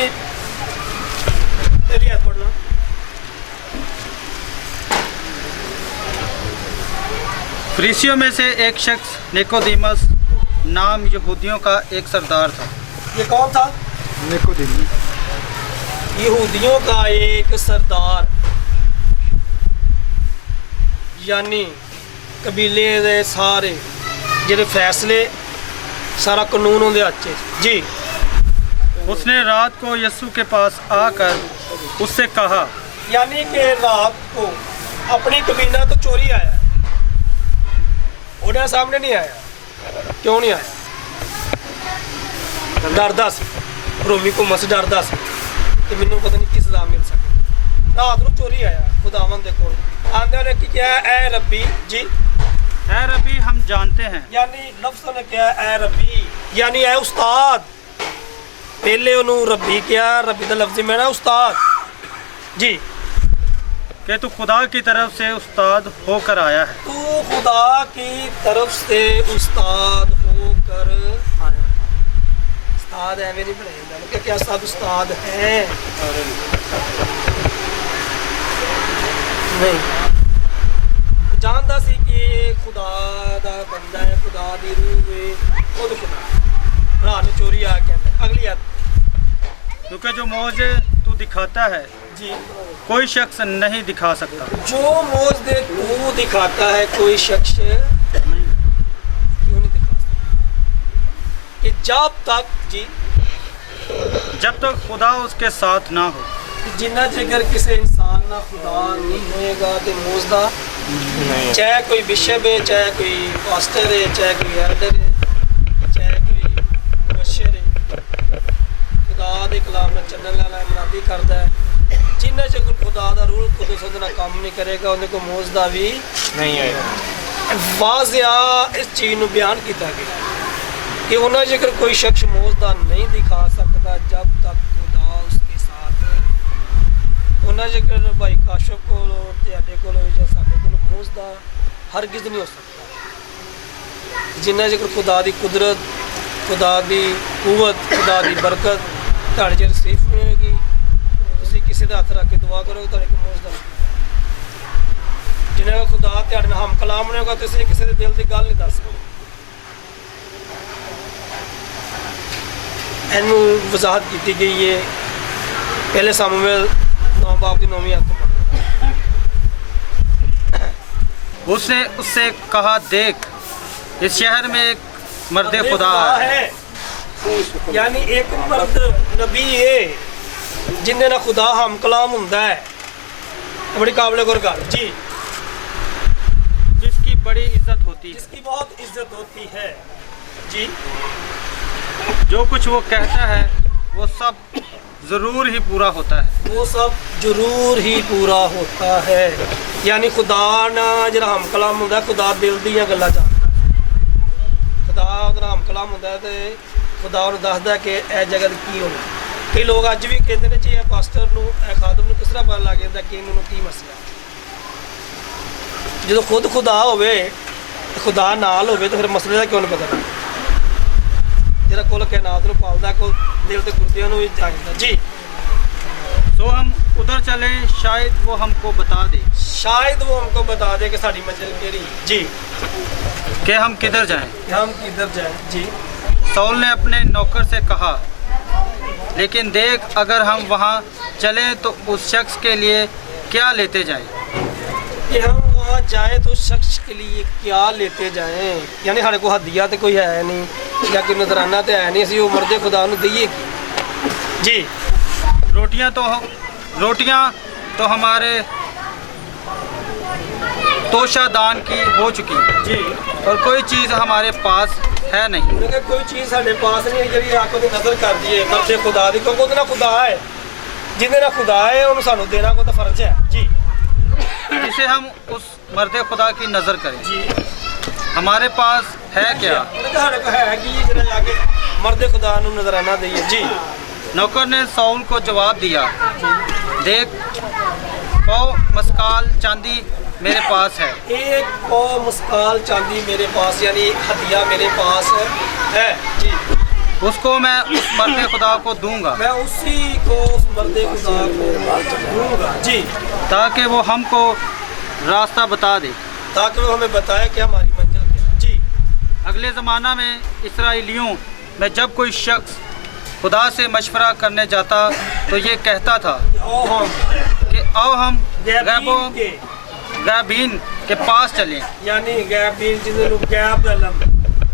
तेरी आयत पढ़ना। फरीसियों में से एक शख्स निकोदेमस नाम यहूदियों का एक सरदार था। ये कौन था? निकोदेमस। यहूदियों का एक सरदार, यानी कबीले दे सारे जेडे फैसले सारा कानून उनके हाथ च जी। उसने रात को यीशु के पास आकर उससे कहा, यानी कि रात को अपनी कबीना तो चोरी आया, उन्हें सामने नहीं आया। क्यों नहीं आया? डरदा सी, रोमी हुकूमत से डरदा सी कि मैनू पता नहीं की सजा मिल सके। रात को चोरी आया खुदावंद दे कोल, आंदे ने की क्या ए रब्बी जी, ऐ रबी हम जानते हैं। यानी लफ्ज़ ने क्या ए रब्बी, यानी ए उस्ताद। पहले उन्होंने रब्बी क्या, रब्बी का लफ्ज़ में ना उस्ताद जी, कि तू खुदा की तरफ से उस्ताद होकर आया है। तू खुदा की तरफ से उस्ताद होकर आया। उस्ताद है मेरी बने क्या सब उस्ताद हैं? नहीं जानता सी कि खुदा दा बंदा है, खुदा दी रूह है, खुद खुदा। रात को चोरी आ गया। अगली आयत। क्योंकि जो मौजे तू दिखाता है जी, कोई शख्स नहीं दिखा सकता। जो मौजूद तू दिखाता है कोई शख्स नहीं। क्यों नहीं दिखा सकता? कि जब तक जी, जब तक खुदा उसके साथ ना हो। जिन्ना जिगर किसी इंसान ना खुदा नहीं होएगा तो मौजदा चाहे कोई बिशप है, चाहे कोई पास्टर है, चाहे कोई एल्डर है, चाहे कोई मुबशर है, खुदा दे कलाम नाल चलने वाला मुनादी करता है। जिन्ना जिगर खुदा दा रूह कुदस उहदे नाल काम नहीं करेगा, उहदे को मौजदा भी नहीं आएगा। वाज़िया इस चीज़ नूं बयान किया गया कि उन्ना जिगर कोई शख्स मौजदा नहीं दिखा सकता जब तक खुदा उसके साथ। उन्ना जिगर भाई काशफ को तेरे को या साडे को मौजदा हरगिज़ नहीं हो सकता। जिन्ना जिगर खुदा दी कुदरत, खुदा दी कुवत, खुदा दी बरकत तुहाडे च रिसीव नहीं होगी, तुसीं किसी दे हत्थ रख के दुआ करोगे तुहाडे को मौजदा नहीं। जिन्ना खुदा तुहाडे नाल हम कलाम नहीं होगा, तुसीं किसी दे दिल दी गल नहीं दस सकदे। इनू वजाहत की गई है पहले सामुएल 9 बाब की 9वीं आयत पढ़ो। उसने उससे कहा, देख इस शहर में एक मर्द खुदा है। यानी एक मर्द नबी है जिन्हें ना खुदा हम कलाम हुंदा है। बड़ी काबिल गौर गल जी, जिसकी बड़ी इज्जत होती है। जिसकी बहुत इज्जत होती है जी। जो कुछ वो कहता है वो सब ज़रूर ही पूरा होता है। वो सब जरूर ही पूरा होता है। यानी खुदा ना जरा हम कलाम हुंदा, खुदा दिल दियां गल्लां जानदा। खुदा उहदा हम कलाम हुंदा है ते खुदा उहनूं दसदा कि इह जगह की होना। कई लोग अज भी कहते हैं जी ए पास्टर नूं ए खादम नूं किस तरह पता लग जांदा कि इन्हां नूं की मसला। जो खुद खुदा होवे, खुदा नाल होवे तो फिर मसले का क्यों नहीं पता लगदा? जरा कुल कायनात नूं पालदा, कुल दिल ते गुर्दियां नूं भी जानदा जी। तो हम उधर चले, शायद वो हमको बता दे। शायद वो हमको बता दे कि साड़ी मंजिल केड़ी जी, कि हम किधर जाएं। कि हम किधर जाएं जी। सौल ने अपने नौकर से कहा, लेकिन देख अगर हम वहाँ चलें तो उस शख्स के लिए क्या लेते जाएं। कि हम वहाँ जाएं तो उस शख्स के लिए क्या लेते जाएं। यानी हमारे को हदिया तो कोई है नहीं या कोई नजराना तो है नहीं, असी वो मर्दे खुदा नूं दईए की जी। रोटियाँ तो हमारे तोशादान की हो चुकी जी, और कोई चीज़ हमारे पास है नहीं। उन्होंने कोई चीज़ साढ़े पास नहीं है जी आंखों की नज़र कर दी है मर्दे खुदा दी, क्योंकि उहदे नाल खुदा है। जिन्हें ना खुदा है उन्होंने सानू देना को तो फर्ज है जी। जिसे हम उस मर्द खुदा की नज़र करें। जी हमारे पास है क्या? साढ़े को है कि जरा जाके मर्द खुदा नूं नजराना दईए जी। नौकर ने सौल को जवाब दिया, देख पाओ मस्काल चांदी मेरे पास है। एक पाव मस्काल चांदी मेरे पास, यानी हदिया मेरे पास है जी। उसको मैं उस मर्द खुदा को दूंगा मैं उसी को उस मर्द खुदा को दूंगा जी, ताकि वो हमको रास्ता बता दे, ताकि वो हमें बताए कि हमारी मंजिल क्या है जी। अगले ज़माना में इसराइलियों में जब कोई शख्स खुदा से मशवरा करने जाता तो ये कहता था कि आओ हम गैबीन के पास चलें, यानी गैबीन जिन्होंने गैब दा लम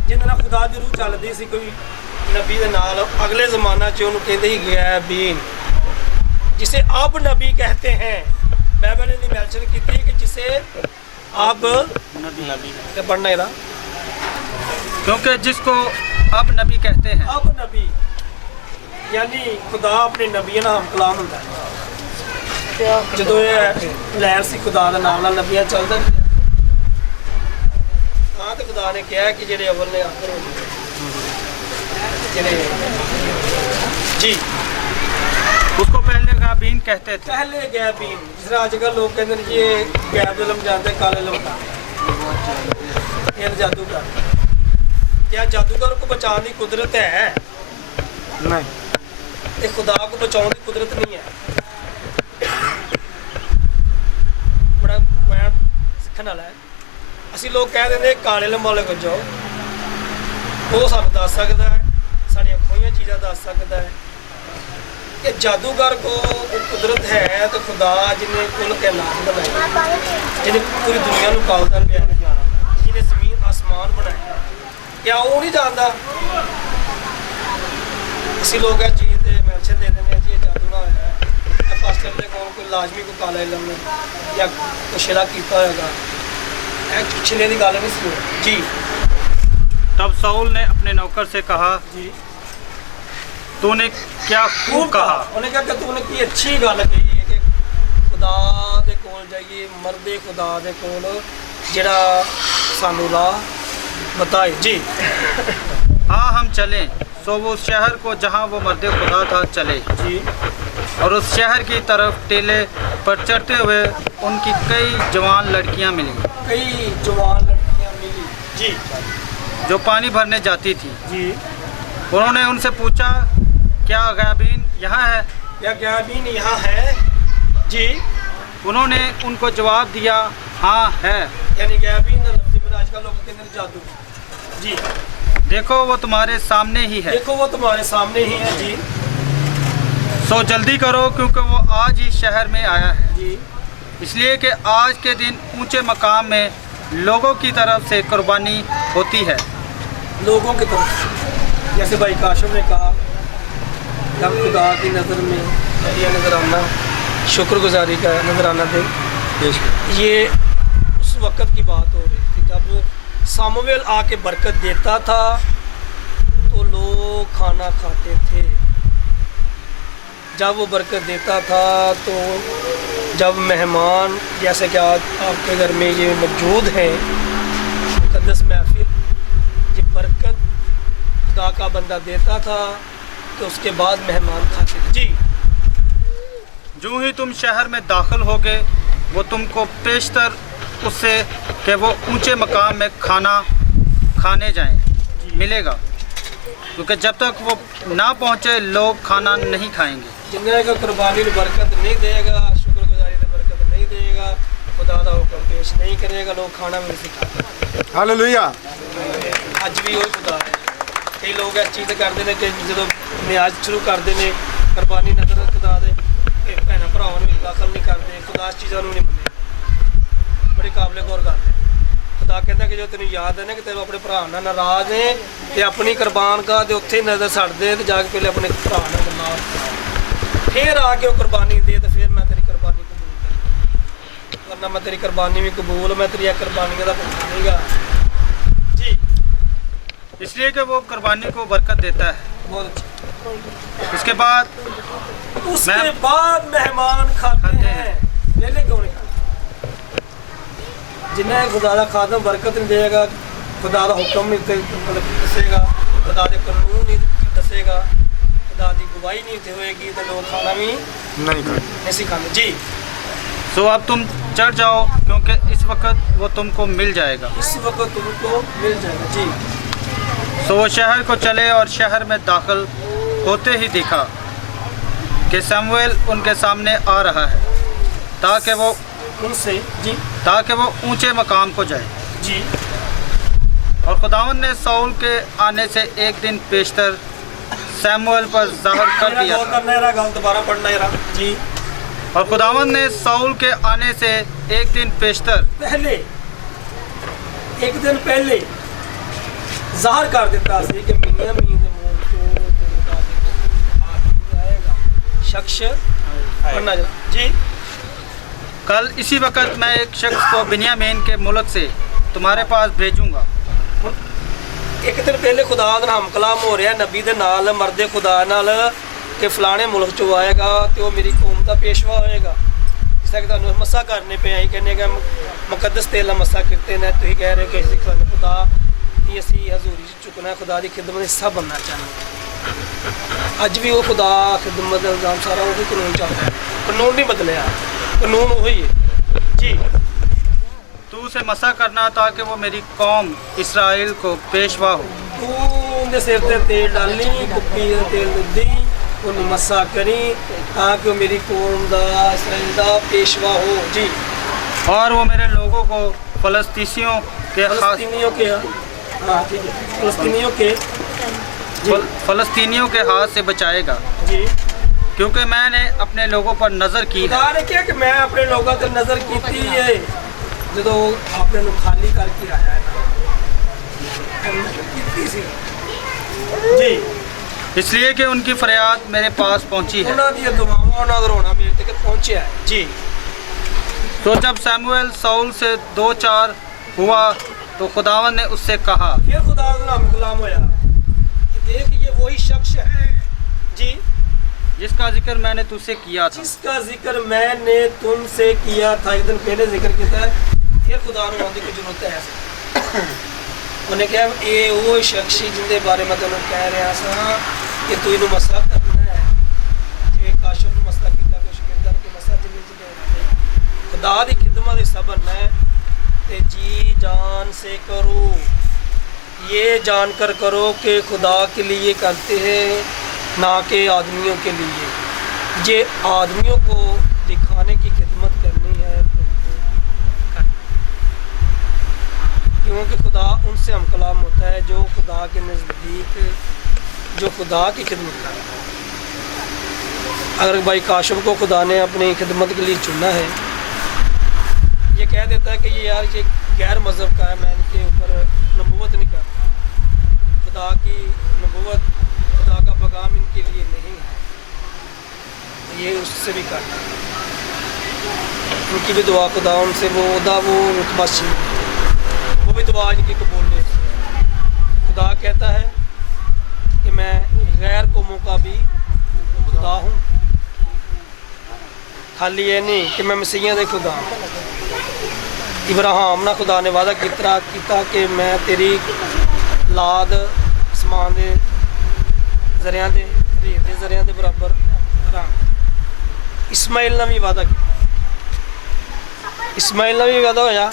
जिन्होंने खुदा दी रूह चलदी सी कोई नबी दे नाल, अगले ज़माना च उन्होंने कहते ही गैबीन, जिसे अब नबी कहते हैं। बाइबल ने मेंशन की थी कि जिसे अब नबी पढ़ना है, क्योंकि जिसको अब नबी कहते हैं। अब नबी यानी खुदा अपने नबियां नाल कलाम हुंदा है। ਜਦੋਂ ਇਹ ਲਹਿਰ ਸੀ ਖੁਦਾ ਦਾ ਨਾਮ ਨਾਲ ਨਬੀਆਂ ਚੱਲਦੇ ਨੇ, ਤਾਂ ਤੇ ਖੁਦਾ ਨੇ ਕਿਹਾ ਕਿ ਜਿਹੜੇ ਅਵਲ ਨੇ ਆਖਰ ਹੋਣਗੇ ਜਿਹੜੇ ਜੀ। उसको पहले गाबीन कहते थे। पहले गैबीन, जिस तरह आजकल लोग कहते हैं जी ये गैब इलम जानते हैं, काले इलम का ये जादूगर। क्या जादूगर को बचाने की कुदरत है? नहीं, ये खुदा को बचाने की कुदरत नहीं है। बड़ा पॉइंट सीखने वाला है। ਅਸੀਂ ਲੋਕ ਕਹਿ ਦਿੰਦੇ ਕਾਲੇ ਇਲਮ ਵਾਲੇ ਕੋਲ ਜਾਓ, ਉਹ ਸਾਨੂੰ ਦੱਸ ਸਕਦਾ ਹੈ, ਸਾਡੀਆਂ ਖੋਈਆਂ ਚੀਜ਼ਾਂ ਦੱਸ ਸਕਦਾ ਹੈ। कि जादूगर को कुदरत है तो खुदा जिन्हें कुल कैनात बनाया, जिन्हें पूरी दुनिया को पालता गया, जिन्हें जमीन आसमान बनाया, क्या वो नहीं जानता? असी लोग चीज़ के मैंशन दे देंगे जी जादू ना होया, पास्टर ने कोई लाजमी कोई काला इलम या कुछ शिरा किया होगा, छिले की गल नहीं सी जी। तब साउल ने अपने नौकर से कहा जी तूने क्या खूब कहा। उन्हें कहा कि तूने की अच्छी गल कही है कि खुदा दे कोल जाइए, मर्दे खुदा दे कोल जिहड़ा सानू राह बताए जी। हाँ हम चलें। सो वो उस शहर को जहाँ वो मर्द खुदा था चले जी, और उस शहर की तरफ टेले पर चढ़ते हुए उनकी कई जवान लड़कियाँ मिली, कई जवान लड़कियां मिली जी, जो पानी भरने जाती थी जी। उन्होंने उनसे पूछा क्या गैबीन यहाँ है? क्या गैबीन यहाँ है जी? उन्होंने उनको जवाब दिया हाँ है। यानी गैबीन लफ्ज़ में आजकल लोग कहते हैं जादू जी। देखो वो तुम्हारे सामने ही है। देखो वो तुम्हारे सामने ही है जी। सो जल्दी करो क्योंकि वो आज ही शहर में आया है जी, इसलिए कि आज के दिन ऊंचे मकाम में लोगों की तरफ से कुर्बानी होती है। लोगों की तरफ, जैसे भाई काशिम ने कहा जब खुदा की नज़र में ये नजराना शुक्रगुजारी का नजराना दे, ये उस वक़्त की बात हो रही थी जब सामुएल आके बरकत देता था तो लोग खाना खाते थे। जब वो बरकत देता था तो जब मेहमान जैसे कि आज आपके घर में ये मौजूद हैं मुक़द्दस महफिल, ये बरकत खुदा का बंदा देता था तो उसके बाद मेहमान खाते थे जी। जो ही तुम शहर में दाखिल होगे वो तुमको पेशतर उससे कि वो ऊंचे मकाम में खाना खाने जाएं मिलेगा, क्योंकि जब तक वो ना पहुँचे लोग खाना नहीं खाएंगे। जिन्हें का कुर्बानी बरकत नहीं देगा, शुक्रगुजारी की बरकत नहीं देगा, खुदा का हुक्म पेश नहीं करेगा, लोग खाना भी नहीं खाते। हालेलुया। अज भी वही खुदा है। कई लोग इस चीज़ करते हैं कि जो न्याज शुरू करते हैं कुर्बानी नजर खुदा दे भैन भरावां नूं दाखिल नहीं करते, खुदा इस चीज़ों नहीं मनते। बड़ी काबिल गौर गल है। खुदा कहता कि जो तेन याद है ना कि तेरे अपने भरा नाल नाराज है तो अपनी कुर्बान का तो उत्थे नज़र छड्ड दे तो जाके पहले अपने भरा नाल नाराज फिर आके वो कुर्बानी दे तो फिर मैं तेरी कुर्बानी कबूल कर, वरना मैं तेरी कुर्बानी भी कबूल, मैं तेरी कुर्बानियों का भुगतान देगा जी। इसलिए कि वो कुर्बानी को बरकत देता है। बहुत अच्छा। उसके बाद मेहमान खाते हैं, वेले क्यों नहीं खाते? जिन्हें खुदा का खादम बरकत नहीं देगा, खुदा का हुक्म नहीं दसेगा, खुदा के कानून नहीं दसेगा, खुदा की गवाही नहीं होएगी तो लोग खाना भी नहीं सिखाते जी। तो अब तुम चढ़ जाओ क्योंकि इस वक्त वो तुमको मिल जाएगा। इस वक्त तुमको मिल जाएगा जी। तो वो शहर को चले और शहर में दाखिल होते ही देखा कि शमूएल उनके सामने आ रहा है ताकि वो उनसे जी ऊंचे मकाम को जाए। जी और खुदावंद ने शाऊल के आने से एक दिन पेशतर शमूएल पर ज़ाहिर कर दिया था। दोबारा पढ़ना है जी। और खुदावंद ने शाऊल के आने से एक दिन पेशतर एक दिन पहले ਜ਼ਾਹਰ कर देता सी कि मियां मीन दे मुंह तो आएगा शख्स पढ़ना जी। कल इसी वक्त मैं एक शख्स को बिन्यामीन के मुल्क से तुम्हारे पास भेजूंगा। एक दिन पहले खुदा ਦਾ ਨਾਮ ਕਲਾਮ ਹੋ ਰਿਹਾ ਨਬੀ ਦੇ ਨਾਲ ਮਰਦੇ ਖੁਦਾ ਨਾਲ ਕਿ ਫਲਾਣੇ ਮੁਲਕ ਚੋਂ ਆਏਗਾ ਤੇ ਉਹ ਮੇਰੀ ਕੌਮ ਦਾ ਪੇਸ਼ਵਾ ਹੋਏਗਾ। ਜਿਸ ਤਰ੍ਹਾਂ ਕਿ ਤੁਹਾਨੂੰ ਮਸਾ ਕਰਨੇ ਪਏ ਆਈ ਕਹਿੰਦੇ ਕਿ ਮੁਕੱਦਸ ਤੇਲ ਮਸਾ ਕਰਤੇ ਨੇ ਤੁਸੀਂ ਕਹਿ ਰਹੇ ਕਿ ਸਾਨੂੰ ਖੁਦਾ ਦੀ ਅਸੀਂ ਹਜ਼ੂਰੀ 'ਚ ਝੁਕਣਾ ਖੁਦਾ ਦੀ ਖਿਦਮਤ ਵਿੱਚ ਹਿੱਸਾ ਬਣਨਾ ਚਾਹੁੰਦੇ। ਅੱਜ ਵੀ ਉਹ ਖੁਦਾ ਖਿਦਮਤ ਦਾ ਇਲਜ਼ਾਮ ਸਾਰਾ ਉਹੀ ਕਾਨੂੰਨ ਚੱਲਦਾ ਹੈ। ਕਾਨੂੰਨ ਨਹੀਂ ਬਦਲਿਆ, ਕਾਨੂੰਨ ਉਹੀ ਹੈ ਜੀ। तू उसे मसा करना ताकि वो मेरी कौम इसराइल को पेशवा हो। तू उनके सिर ते तेल डाली कुप्पी दा तेल दी उन्हें मसा करी ताकि वो मेरी कौम दा इसराइल दा पेशवा हो जी। और वो मेरे लोगों को फलस्तीनियों के हाँ ठीक है फलस्तीनियों के हाथ से बचाएगा जी। क्योंकि मैंने अपने लोगों पर नज़र की है। खुदा ने क्या कि मैं अपने लोगों पर नज़र की है जो आपने खाली करके आया है जी। इसलिए कि उनकी फरियाद मेरे पास पहुंची है। रोना मेरे तक पहुंचे है जी। तो जब शमूएल शाऊल से 2-4 हुआ तो खुदावंद ने उससे कहा, फिर खुदा का नाम कलाम होया कि देख ये वही शख्स है जी जिसका जिक्र मैंने तुझसे किया था। जिसका जिक्र मैंने तुमसे किया था। एक दिन पहले जिक्र किया है फिर खुदा ਨੂੰ ਆਉਂਦੀ ਕੋਈ ਜ਼ਰੂਰਤ ਹੈ। ਉਹਨੇ ਕਿਹਾ ਇਹ ਉਹ ਸ਼ਖਸ ਜਿੰਦੇ ਬਾਰੇ ਮੈਂ ਤੈਨੂੰ ਕਹਿ ਰਿਹਾ ਸਾਂ ਕਿ ਤੂੰ ਇਹਨੂੰ ਮਸਲਾ ਕਰਨਾ ਹੈ ਜਿਵੇਂ ਕਾਸ਼ਮ ਨੂੰ ਮਸਲਾ ਕੀਤਾ ਕਿ ਸ਼ਾਗਿਰਦਾਂ ਨੂੰ ਮਸਲਾ ਜਿਵੇਂ खुदा ਦੀ ਖਿਦਮਤ ਦੇ ਸਬਰ ਹੈ ਤੇ जी जान से करो ये जानकर करो कि खुदा के लिए करते हैं ना कि आदमियों के लिए। ये आदमियों को दिखाने की खिदमत करनी है क्योंकि खुदा उनसे हम कलाम होता है जो खुदा के नज़दीक जो खुदा की खिदमत करता है। अगर भाई काशिफ को खुदा ने अपनी खिदमत के लिए चुना है ये कह देता है कि ये यार ये गैर मज़हब का है मैं इनके ऊपर नबूवत नहीं करता। खुदा की नबूवत खुदा का पैगाम इनके लिए नहीं है ये उससे भी करता है। उनकी भी दुआ खुदा उनसे वो उदा वो रुतबा छीन वो भी दुआ इनकी कबूल ले। खुदा कहता है कि मैं गैर कौमों का भी खुदा हूँ। खाली ये नहीं कि मैं मसीहियां दे खुदा हूँ। इब्राहिम ना खुदा ने वादा किया कि मैं तेरी लाद आसमान दे जरिया दे रेत दे जरिया दे बराबर करा। इस्माइल ने भी वादा किया। इस्माइल ने भी वादा होया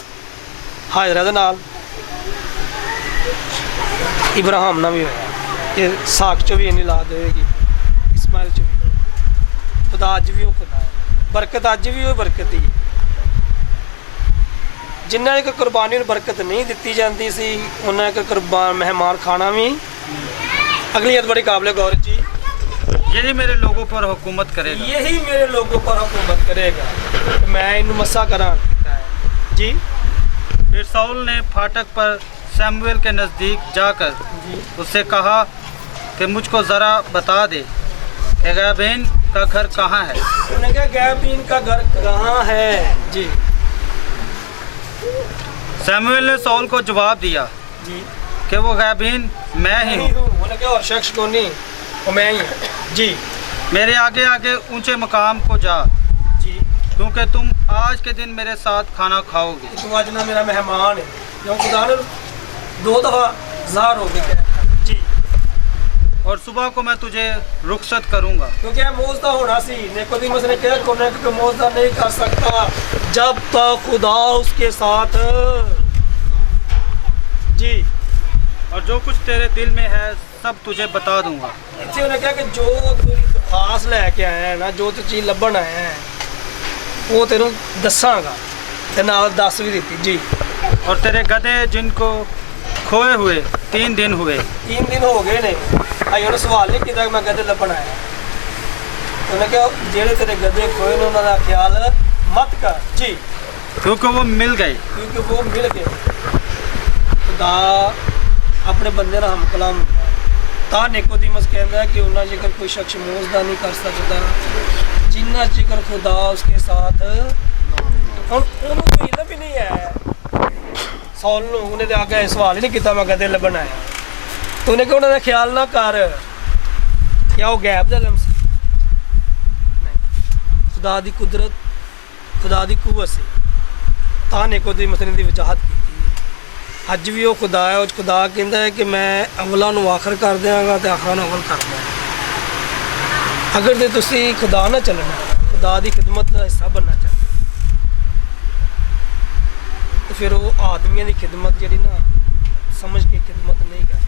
हाजरा दे नाल। इब्राहिम ना भी होया कि साक चो भी इन्नी लाद होएगी इस्माइल चो भी। खुदा अज भी वो खुदा है। बरकत अज भी वो बरकत ही है। जिन्हें एक कुर्बानी में बरकत नहीं दी जाती सी उन्हें एक कुर्बान मेहमान खाना भी अगली बड़ी काबिल गौर जी। यही मेरे लोगों पर हुकूमत करेगा। यही मेरे लोगों पर हुकूमत करेगा। मैं इन मसा करा जी। फिर शाऊल ने फाटक पर शमूएल के नज़दीक जाकर उससे कहा कि मुझको ज़रा बता दे कि गैबीन का घर कहाँ है। उन्होंने कहा गैबीन का घर कहाँ है जी। शमूएल ने शाऊल को जवाब दिया जी कि वो गैबीन मैं ही हूँ। उन्होंने कहा और शख्स को नहीं वो मैं ही हूँ जी। मेरे आगे आगे ऊंचे मकाम को जा जी क्योंकि तुम आज के दिन मेरे साथ खाना खाओगे। तू आज ना मेरा मेहमान है जो खुदा ने 2 दफ़ा ज़ाहिर हो गया जी। और सुबह को मैं तुझे रुखसत करूँगा। क्योंकि मौजदा होना सी निकोदेमुस ने कहा कि मौजदा नहीं कर सकता जब तक खुदा उसके साथ जी। और जो कुछ तेरे दिल में है सब तुझे बता दूंगा। ਇੱਥੇ ਉਹਨੇ ਕਿਹਾ ਕਿ ਜੋ ਤੂੰ ਖਾਸ ਲੈ ਕੇ ਆਇਆ ਹੈ ਨਾ, ਜੋ ਤੂੰ ਚੀਜ਼ ਲੱਭਣ ਆਇਆ ਹੈ ਉਹ ਤੈਨੂੰ ਦੱਸਾਂਗਾ ਤੇ ਨਾਲ ਦੱਸ ਵੀ ਦਿੱਤੀ ਜੀ। और तेरे गधे जिनको खोए हुए 3 दिन हुए। 3 ਦਿਨ ਹੋ ਗਏ ਨੇ, ਆਈ ਉਹਨੇ ਸਵਾਲ ਨਹੀਂ ਕੀਤਾ ਕਿ ਮੈਂ ਗਧੇ ਲੱਭਣ ਆਇਆ। ਉਹਨੇ ਕਿਹਾ ਜਿਹੜੇ ਤੇਰੇ ਗਧੇ ਖੋਏ ਨੇ ਉਹਨਾਂ ਦਾ ਖਿਆਲ ਮਤ ਕਰ ਜੀ, क्योंकि वो मिल गए। क्योंकि वो मिल गए। खुदा अपने बंदे ना हम कलाम ਤਾਂ ਨਿਕੋਦੀਮਸ ਕਹਿੰਦਾ ਕਿ ਉਹਨਾਂ ਜਿਕਰ ਕੋਈ ਸ਼ਖਸ ਮੌਜਦਾ ਨਹੀਂ ਕਰ ਸਕਦਾ ਜਿੰਨਾ ਜਿਕਰ ਖੁਦਾ ਉਸਕੇ ਸਾਥ। ਹੁਣ ਉਹਨੂੰ ਕੋਈ ਇਲਮ ਵੀ ਨਹੀਂ ਹੈ ਸੌਲ ਨੂੰ, ਉਹਨੇ ਤੇ ਆ ਕੇ ਸਵਾਲ ਹੀ ਨਹੀਂ ਕੀਤਾ ਮੈਂ ਕਦੇ ਲੱਭਣ ਆਇਆ। ਤੇ ਉਹਨੇ ਕਿ ਉਹਨਾਂ ਦਾ ਖਿਆਲ ਨਾ ਕਰ, ਕਿਆ ਉਹ ਗੈਬ ਦਾ ਇਲਮ ਸੀ? ਨਹੀਂ, ਖੁਦਾ ਦੀ ਕੁਦਰਤ, ਖੁਦਾ ਦੀ ਕੁਵਤ ਸੀ। ਤਾਂ ਨਿਕੋਦੀਮਸ ਨੇ ਦੀ ਵਜਾਹਤ ਕੀਤੀ। ਅੱਜ ਵੀ ਉਹ ਖੁਦਾ ਹੈ, ਉਹ ਖੁਦਾ ਕਹਿੰਦਾ ਹੈ ਕਿ ਮੈਂ ਅਵਲਾਂ ਨੂੰ ਆਖਰ ਕਰ ਦਿਆਂਗਾ ਤੇ ਆਖਰਾਂ ਨੂੰ ਅਵਲ ਕਰ ਦਿਆਂਗਾ। ਅਗਰ ਤੇ ਤੁਸੀਂ ਖੁਦਾ ਨਾਲ ਚੱਲਣਾ, ਖੁਦਾ ਦੀ ਖਿਦਮਤ ਦਾ ਹਿੱਸਾ ਬਣਨਾ ਚਾਹੁੰਦੇ ਤੇ ਫਿਰ ਉਹ ਆਦਮੀਆਂ ਦੀ ਖਿਦਮਤ ਜਿਹੜੀ ਨਾ ਸਮਝ ਕੇ ਖਿਦਮਤ ਨਹੀਂ ਕਰ,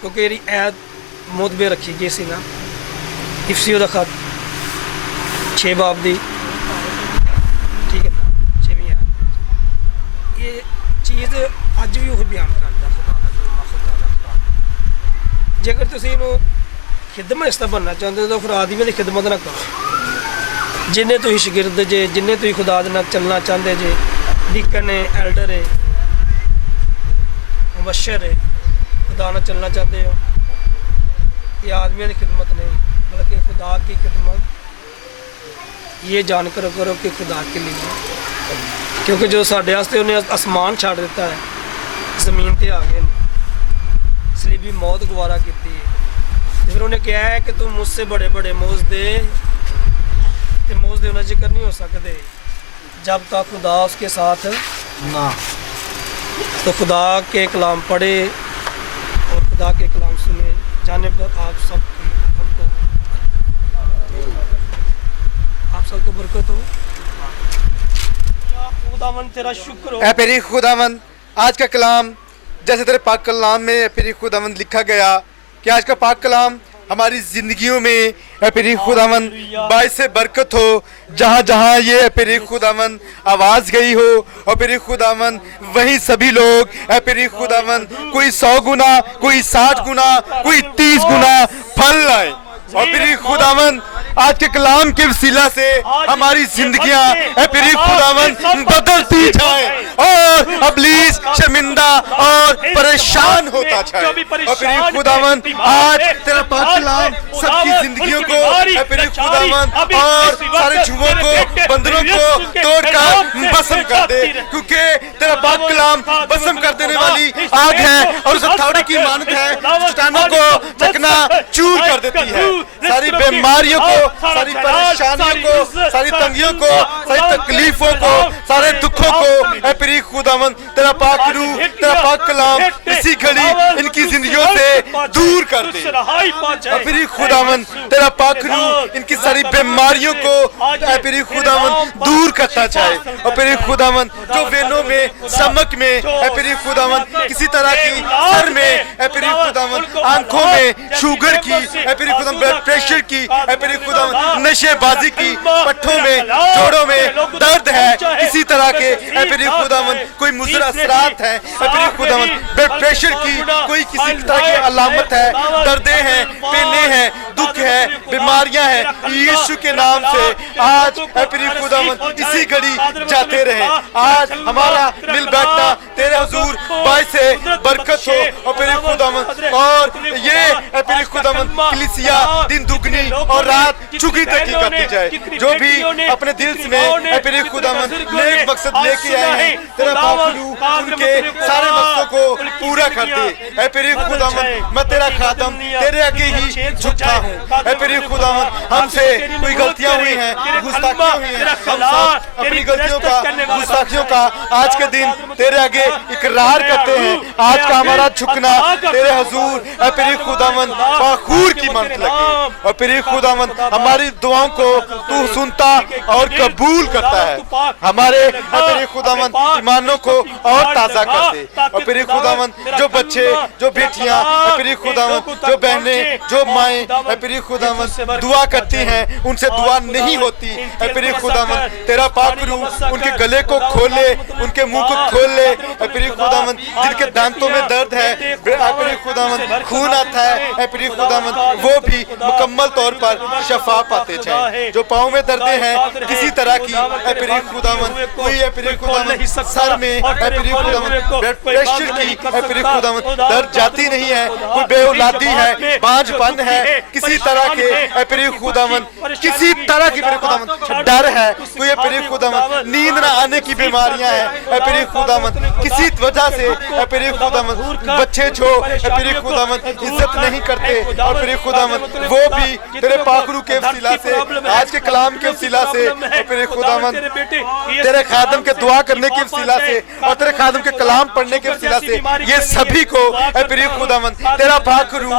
ਕਿਉਂਕਿ ਜਿਹੜੀ ਐਤ ਮੋਤਬੇ ਰੱਖੀ ਗਈ ਸੀ ਨਾ ਇਫਸੀਓ ਦਾ ਖਤ 6 ਬਾਬ ਦੀ, ਠੀਕ ਹੈ ਨਾ, 6ਵੀਂ ਆਇਤ, ਇਹ ਚੀਜ਼ ਅੱਜ ਵੀ ਉਹ ਬਿਆਨ ਕਰਦਾ ਖੁਦਾ ਦਾ ਕਲਾਮ, ਖੁਦਾ ਦਾ ਕਲਾਮ। ਜੇਕਰ ਤੁਸੀਂ ਇਹਨੂੰ ਖਿਦਮਤ ਇਸ ਤਰ੍ਹਾਂ ਬਣਨਾ ਚਾਹੁੰਦੇ ਹੋ ਤਾਂ ਫਿਰ ਆਦਮੀਆਂ ਦੀ ਖਿਦਮਤ ਨਾ ਕਰੋ। ਜਿੰਨੇ ਤੁਸੀਂ ਸ਼ਾਗਿਰਦ ਜੇ, ਜਿੰਨੇ ਤੁਸੀਂ ਖੁਦਾ ਦੇ ਨਾਲ ਚੱਲਣਾ ਚਾਹੁੰਦੇ ਜੇ, ਡੀਕਨ ਹੈ, ਐਲਡਰ ਹੈ, ਮੁਬਸ਼ਰ ਹੈ, खुदा ਨਾਲ ਚੱਲਣਾ ਚਾਹੁੰਦੇ ਹੋ, ये आदमियों की खिदमत नहीं बल्कि खुदा की खिदमत ये जानकर करो कि खुदा के लिए, क्योंकि जो साढ़े वास्ते उन्हें आसमान छाड़ दिता है, ज़मीन ते आ गए, सलीबी मौत गवारा की है। तो फिर उन्हें कहा है कि तुम मुझसे बड़े बड़े मौज दे, तो मौज दे उन्हें जिक्र नहीं हो सकते जब तक खुदा उसके साथ ना। तो खुदा के कलाम पढ़े और खुदा के कलाम सुने, जाने पर आप सबको बरकत हो। खुदावन तेरा शुक्र हो। ऐ पेरी खुदावन, आज का कलाम जैसे तेरे पाक कलाम में ऐ पेरी खुदावन लिखा गया कि आज का पाक कलाम हमारी ज़िंदगियों में ऐ पेरी खुदावन बाइस बरकत हो। जहाँ जहाँ ये ऐ पेरी खुदावन आवाज़ गई हो और पेरी खुदावन वहीं सभी लोग ऐ पेरी खुदावन कोई 100 गुना, कोई 60 गुना, कोई 30 गुना फल लाए। और पेरी खुदावन आज के कलाम के वसीला से हमारी जिंदगियां ऐ पेरी खुदावन बदलती जाए और इब्लीस शर्मिंदा और परेशान होता जाए। और पेरी खुदावन आज तेरा पाक कलाम सबकी जिंदगियों को ऐ पेरी खुदावन और सारे जुओं को, बंदरों को तोड़कर भस्म कर दे, क्योंकि तेरा पाक कलाम भस्म कर देने वाली आग है और उस हथौड़े की मानत है, चट्टानों को चकना चूर कर देती है। सारी बीमारियों को, सारी परेशानियों को, सारी तंगियों को, सारी तकलीफों को, सारे दुखों को ऐ पेरी खुदावन तेरा पाक रूह, तेरा पाक कलाम इसी घड़ी इनकी जिंदगियों से दूर कर दे। ऐ पेरी खुदावन तेरा पाक रूह इनकी सारी बीमारियों को ऐ पेरी खुदावन दूर करता चाहे। और पेरी खुदावन जो वेनों में, स्टमक में ऐ पेरी खुदावन किसी तरह की, सर में ऐ पेरी खुदावन, आंखों में शुगर की ऐ पेरी खुदावन, ब्लड प्रेशर की ऐ पेरी खुदावन, नशेबाजी की, पट्ठों में, जोड़ों में दर्द है, किसी तरह के ऐ पेरी खुदावन कोई मुज़र असरात है ऐ पेरी खुदावन, ब्लड प्रेशर की कोई किसी तरह की अलामत है, दर्दें हैं, पेने हैं, दुख है, बीमारियां हैं, यीशु के नाम से आज ऐ पेरी खुदावन इसी घड़ी जाते रहे। आज हमारा मिल बैठना तेरे हुजूर बाइस से बरकत हो और पेरी खुदावन, और ये ऐ पेरी खुदावन कलीसिया दिन दुगनी और रात चुगी तकी करती जाए। जो भी अपने दिल में ऐ पेरी खुदावन नेक मकसद लेके आए हैं, तेरा बाखरू उनके सारे मकसदों को पूरा कर दे। ऐ पेरी खुदावन मैं तेरा खादम तेरे आगे ही झुकता हूँ। ऐ पेरी खुदावन हमसे कोई गलतियाँ हुई हैं, गुस्ताखियाँ हुई हैं, हम सब अपनी गलतियों का, गुस्ताखियों का आज के दिन तेरे आगे इकरार करते हैं। आज का हमारा झुकना तेरे हुजूर ऐ पेरी खुदावन बाखूर की मानत लगे और पेरी खुदावन हमारी दुआओं को तू सुनता और कबूल करता है। हमारे फिर खुदावन ईमानों को और ताज़ा कर दे। और फिर खुदावन जो बच्चे, जो बेटियां, फिर खुदावन जो बहनें, जो माएँ फिर खुदावन दुआ करती हैं, उनसे दुआ नहीं होती। फिर खुदावन तेरा पाक रूह उनके गले को खोले, उनके मुंह को खोल ले। फिर खुदावन जिनके दांतों में दर्द है, फिर खुदावन खून आता है, फिर खुदावन वो भी मुकम्मल तौर पर शफा पाते जाए। जो पाँव में दर्दें हैं किसी तरह की, फिर खुदावन कोई फिर खुदावन सर में फिर खुदावन ब्लड प्रेशर की फिर खुदावन दर्द जाती नहीं है, कोई बेऔलादी है, बांझपन है, किसी तरह के फिर खुदावन किसी तरह की फिर खुदावन डर है, कोई फिर खुदावन नींद ना आने की बीमारियां हैं फिर खुदावन किसी वजह से फिर खुदावन बच्चे जो फिर खुदावन इज्जत नहीं करते, और फिर खुदावन वो भी तेरे पाखरू के वसीला से, आज के कलाम के वसीला से, फिर खुदावन तेरे खादम के दुआ करने के वसीला से, और तेरे खादम के कलाम पढ़ने के वसीला से ये सभी को फिर खुदावन तेरा पाखरू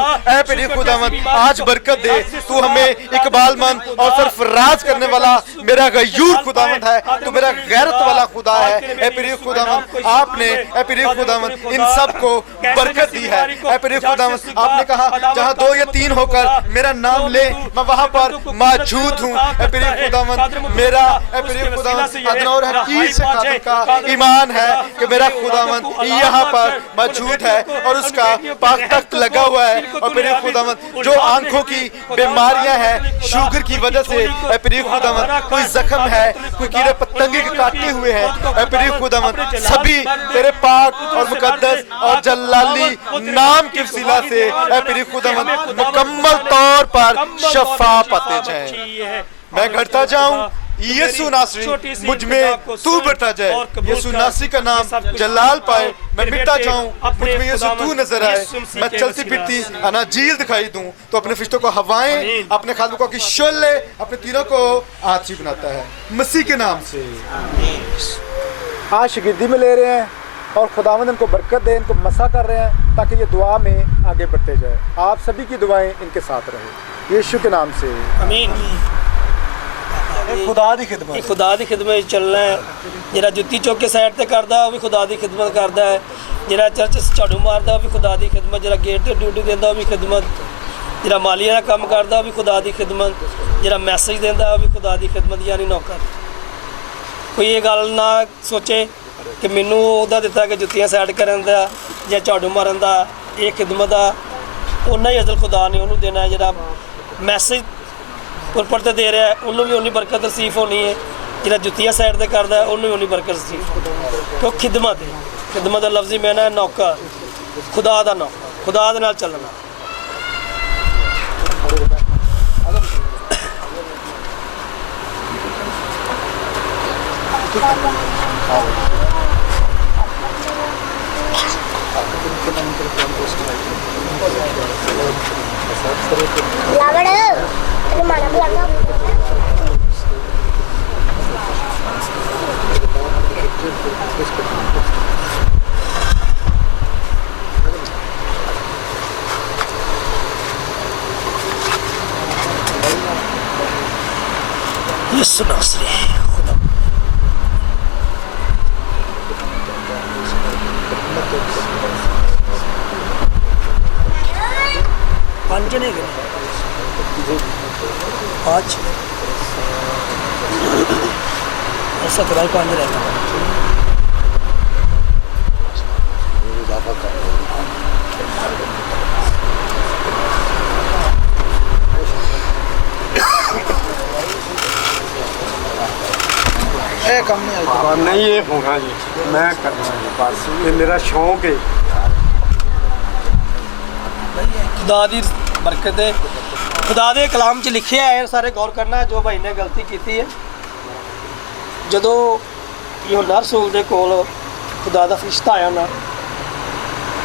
फिर खुदावन आज बरकत दे। तू हमें इकबालमंद और सरफराज करने वाला मेरा गयूर खुदावंद है, तू मेरा गैरत वाला खुदा है फिर खुदावन। आपने फिर खुदावन इन सब को बरकत दी है फिर खुदावन। आपने कहा जहाँ 2 या 3 होकर मेरा नाम ले मैं वहाँ पर मौजूद हूँ फिर खुदावन। मेरा फिर खुदावन अदना और हकीर से खादिम का ईमान है कि मेरा खुदावन यहाँ पर मौजूद है और उसका पाक तख्त लगा हुआ है। और फिर खुदावन जो आंखों की बीमारियां हैं शुगर की वजह से फिर खुदावन, कोई जख्म है, कोई कीड़े पतंगे के काटे हुए हैं फिर खुदावन, सभी तेरे पाक और मुकद्दस और जलाली नाम के वसीला से फिर खुदावन मुकम्मल तौर पर शफा पाते जाए। मैं घटता जाऊं, यीशु नासरी मुझ में तू बढ़ता जाए। यीशु नासरी का नाम जलाल पाए, मैं मिटता जाऊं, मुझ में यीशु तू नजर आए। मैं चलती फिरती अनाजील दिखाई दूं तो अपने फरिश्तों को हवाएं, अपने खादमों की शोले, अपने तीरों को आछी बनाता है मसीह के नाम से। आज शिगिर्दी में ले रहे हैं और खुदावंद इनको बरकत दे, इनको मसा कर रहे हैं ताकि ये दुआ में आगे बढ़ते जाए। आप सभी की दुआएं इनके साथ रहे यीशु के नाम से आमीन। खुदा दी खिदमत, खुदा दी खिदमत चलना है। जरा जुत्ती चौक के साइड ते करदा वो भी खुदा दी खिदमत करदा है। जरा चर्च झाड़ू मारदा वो भी खुदा दी खिदमत। जरा गेट ते ड्यूटी देंदा वो भी खिदमत। जरा मालिया का काम करदा वो भी खुदा दी खिदमत। जरा मैसेज देंदा वो भी खुदा दी खिदमत, यानी नौकर। कोई ये गल ना सोचे कि मैनू उहदा दिता कि जुत्तियां साइड करन दा या झाड़ू मारन दा, ये खिदमत दा उन्ना ही असल खुदा ने उन्होंने देना है। जरा मैसेज पुरपट ते दे रहा है उन्होंने भी उन्नी बरकत रसीफ होनी है। जरा जुत्तियां साइड ते करदा है उन्होंने भी उन्नी बरकत रसीफ। तो खिदमत है, खिदमत का लफ्ज़ ही मैंने है नौकर, खुदा दा नौकर, खुदा दे नाल चलना। यीशु नासरी पांच जने गए पाँच ऐसा कराई 5 रहेगा। नहीं ये होना जी, मैं करना जी, बस ये मेरा शौक है। खुदा दी बरकत है। खुदा दे कलाम च लिखिया है, सारे गौर करना है। जो भाई ने गलती की है, जदों यूहन्ना रसूल दे कोल खुदा दा फरिश्ता आया ना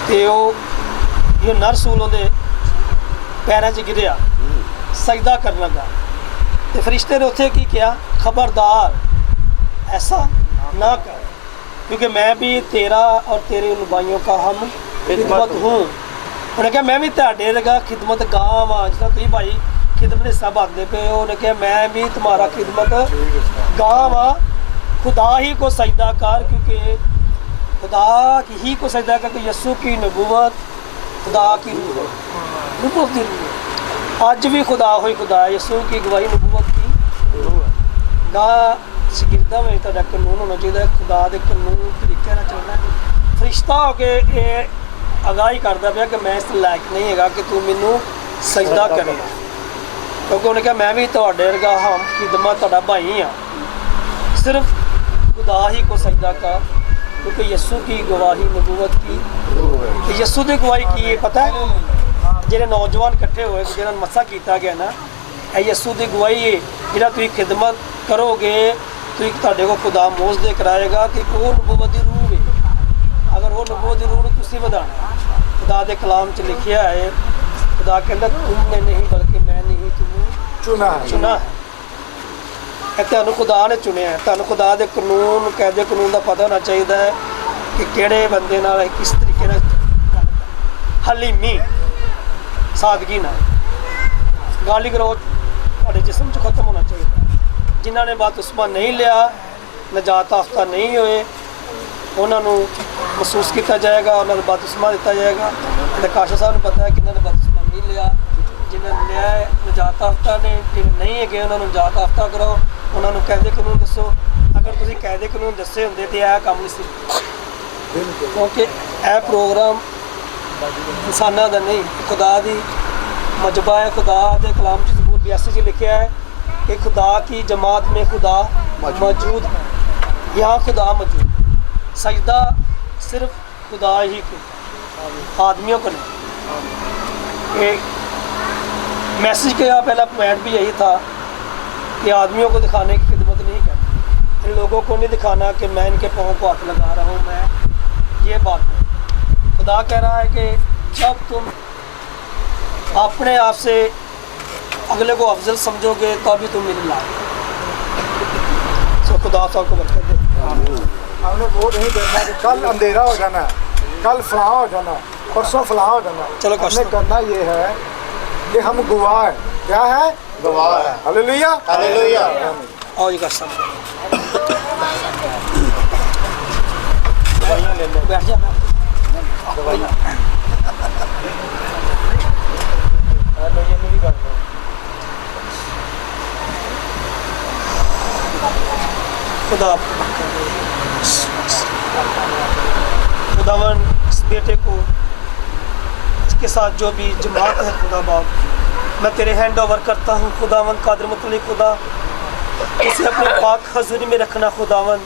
ते ओह यूहन्ना रसूल उहदे पैरां 'च गिरिया, सजदा करन लगा ते फरिश्ते ने उत्थे की किया, खबरदार ऐसा ना कर, क्योंकि मैं भी तेरा और तेरे उन भाइयों का हम खिदमत हूँ। उन्हें कहा मैं भी तुहाडे लगा खिदमत गाँव हाँ, जिस तुसीं भाई खिदमत सब आते पे उन्हें कहा मैं भी तुम्हारा खिदमत गाँव वा खुदा ही को सजदा कर क्योंकि खुदा की ही को सजदा कर कि यस्सु की नबूवत खुदा की रूह है नबूवत की रूह है अज भी खुदा हुई खुदा यस्सु की गवाही नबूवत की रूह है गा शगिर्दा में तो कानून होना चाहिए खुदा के कानून तरीके ना चलना फरिश्ता हो के ये आगाही करता पाया कि मैं इस लायक नहीं है कि तू मैनू सजदा करे क्योंकि उन्हें कहा मैं भी तुहाडे वर्गा हम खिदमत तुहाडा भाई हाँ सिर्फ खुदा ही को सजदा कर क्योंकि यस्सु की गवाही नबूवत की यस्सु की गवाही की है पता है ਜਿਹੜੇ नौजवान इकट्ठे होए जिन्होंने मसा किया गया ना ये यस्सु की गवाही है जिहड़ा तुसीं खिदमत करोगे तो तुहाडे को खुदा मोजदे कराएगा कि वो नबूवत की रूह है अगर वो नबूवत की रूह तुसीं वधाना खुदा के कलाम च लिखिया है खुदा कहता तुमने नहीं बल्कि मैं नहीं तुम्हें चुना है तुहानू खुदा ने चुनिया है तुहानू खुदा के कानून कायदे कानून का पता होना चाहिए है कि किहड़े बंदे नाल किस तरीके नाल हलीमी सादगी नाल गाली गलोच तुहाडे जिस्म च खत्म होना चाहिए जिन्हां ने बपतिस्मा नहीं लिया नजात याफ्ता नहीं होए उन्होंने महसूस किया जाएगा उन्होंने बपतिस्मा दिता जाएगा तो काशा साहब ने पता है कि इन्होंने बपतिस्मा नहीं लिया जिन्हें लिया है नजात याफ्ता ने जिन्हें नहीं है गए उन्होंने नजात याफ्ता कराओ उन्होंने कायदे कानून दसो अगर तुसीं कायदे कानून दसे होंदे तो यह काम नहीं सी क्योंकि यह प्रोग्राम इंसाना का नहीं खुदा की मजबा है खुदा के कलाम च सबूत 82 च लिखा है कि खुदा की जमात में खुदा मौजूद है यहाँ खुदा मौजूद सजदा सिर्फ खुदा ही को आदमियों को नहीं मैसेज का पहला पॉइंट भी यही था कि आदमियों को दिखाने की खिदमत नहीं करनी इन लोगों को नहीं दिखाना कि मैं इनके पाँव को हाथ लगा रहा हूँ मैं ये बात नहीं खुदा कह रहा है कि जब तुम अपने आप से अगले को अफजल समझोगे तभी तुम मेरे लायक सो खुदा साहब को बरकत दे हमने वो नहीं करना कि कल अंधेरा हो जाना कल फलां हो जाना परसों फलां हो जाना चलो हमने करना ये है कि हम गवाह हैं क्या है गवाह है हालेलुया हालेलुया आओ जी कर सब बैठ जा खुदा खुदावन इस बेटे को इसके साथ जो भी जमात है खुदा बाप मैं तेरे हैंड ओवर करता हूँ खुदावन कादिर मुतल्लिक खुदा इसे अपने पाक हजूरी में रखना खुदावन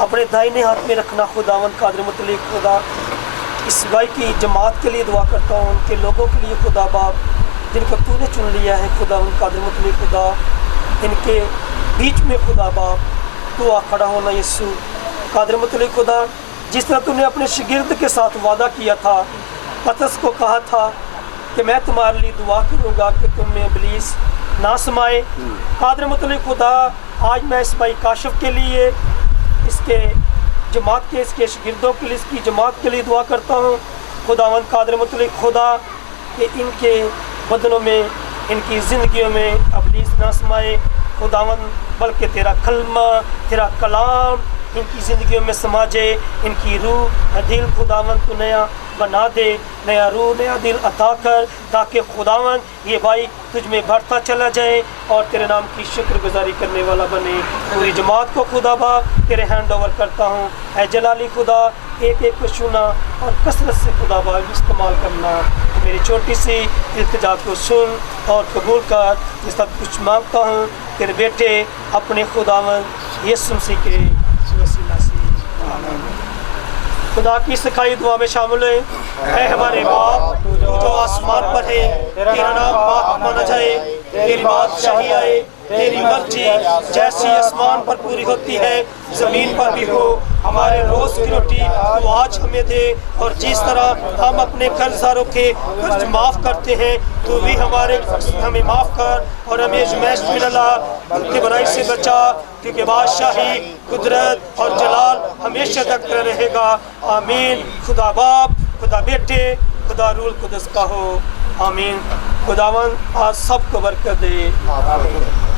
अपने दाहिने हाथ में रखना खुदावन कादिर मुतल्लिक खुदा इस भाई की जमात के लिए दुआ करता हूँ उनके लोगों के लिए खुदा बाप जिनको तूने चुन लिया है खुदावन कादिर मुतल्लिक खुदा इनके बीच में खुदा बाप तू आ खड़ा होना यीशु कादिर मुतल्लिक खुदा जिस तरह तूने अपने शागिर्द के साथ वादा किया था पतरस को कहा था कि मैं तुम्हारे लिए दुआ करूँगा कि तुम में इब्लीस ना समाए कादिर मुतल्लिक खुदा आज मैं इस भाई काशिफ के लिए इसके जमात के इसके शागिर्दों के लिए इसकी जमात के लिए दुआ करता हूँ खुदावंद कादिर मुतल्लिक खुदा कि इनके बदनों में इनकी ज़िंदगियों में इब्लीस ना समाए खुदावंद बल्कि तेरा कलमा तेरा कलाम इनकी ज़िंदगियों में समा जाए इनकी रूह दिल खुदावंद को नया बना दे नया रूह नया दिल अता कर ताकि खुदावंद ये भाई तुझ में बढ़ता चला जाए और तेरे नाम की शुक्रगुजारी करने वाला बने पूरी जमात को खुदा बाप तेरे हैंड ओवर करता हूँ ऐ जलाली खुदा एक एक को छूना और कसरत से खुदा बाप इस्तेमाल करना मेरी छोटी सी इल्तिजा को सुन और कबूल कर मैं सब कुछ मांगता हूँ तेरे बेटे अपने खुदावंद यीशु मसीह के वसीला से आमीन। खुदा की सिखाई दुआ में शामिल है हमारे बाप जो आसमान पर है तेरा नाम पाक माना जाए तेरी बादशाही आए तेरी मर्जी जैसी आसमान पर पूरी होती है ज़मीन पर भी हो हमारे रोज़ की रोटी तो आज हमें दे और जिस तरह हम अपने कर्जदारों के कर्ज माफ़ करते हैं तो भी हमें माफ़ कर और हमें आज़माइश में न ला बल्कि बुराई से बचा क्योंकि बादशाही कुदरत और जलाल हमेशा तक रहेगा आमीन। खुदा बाप खुदा बेटे खुदा रूल कुदस का हो आमीन। खुदावन आज सबको बरकत दे।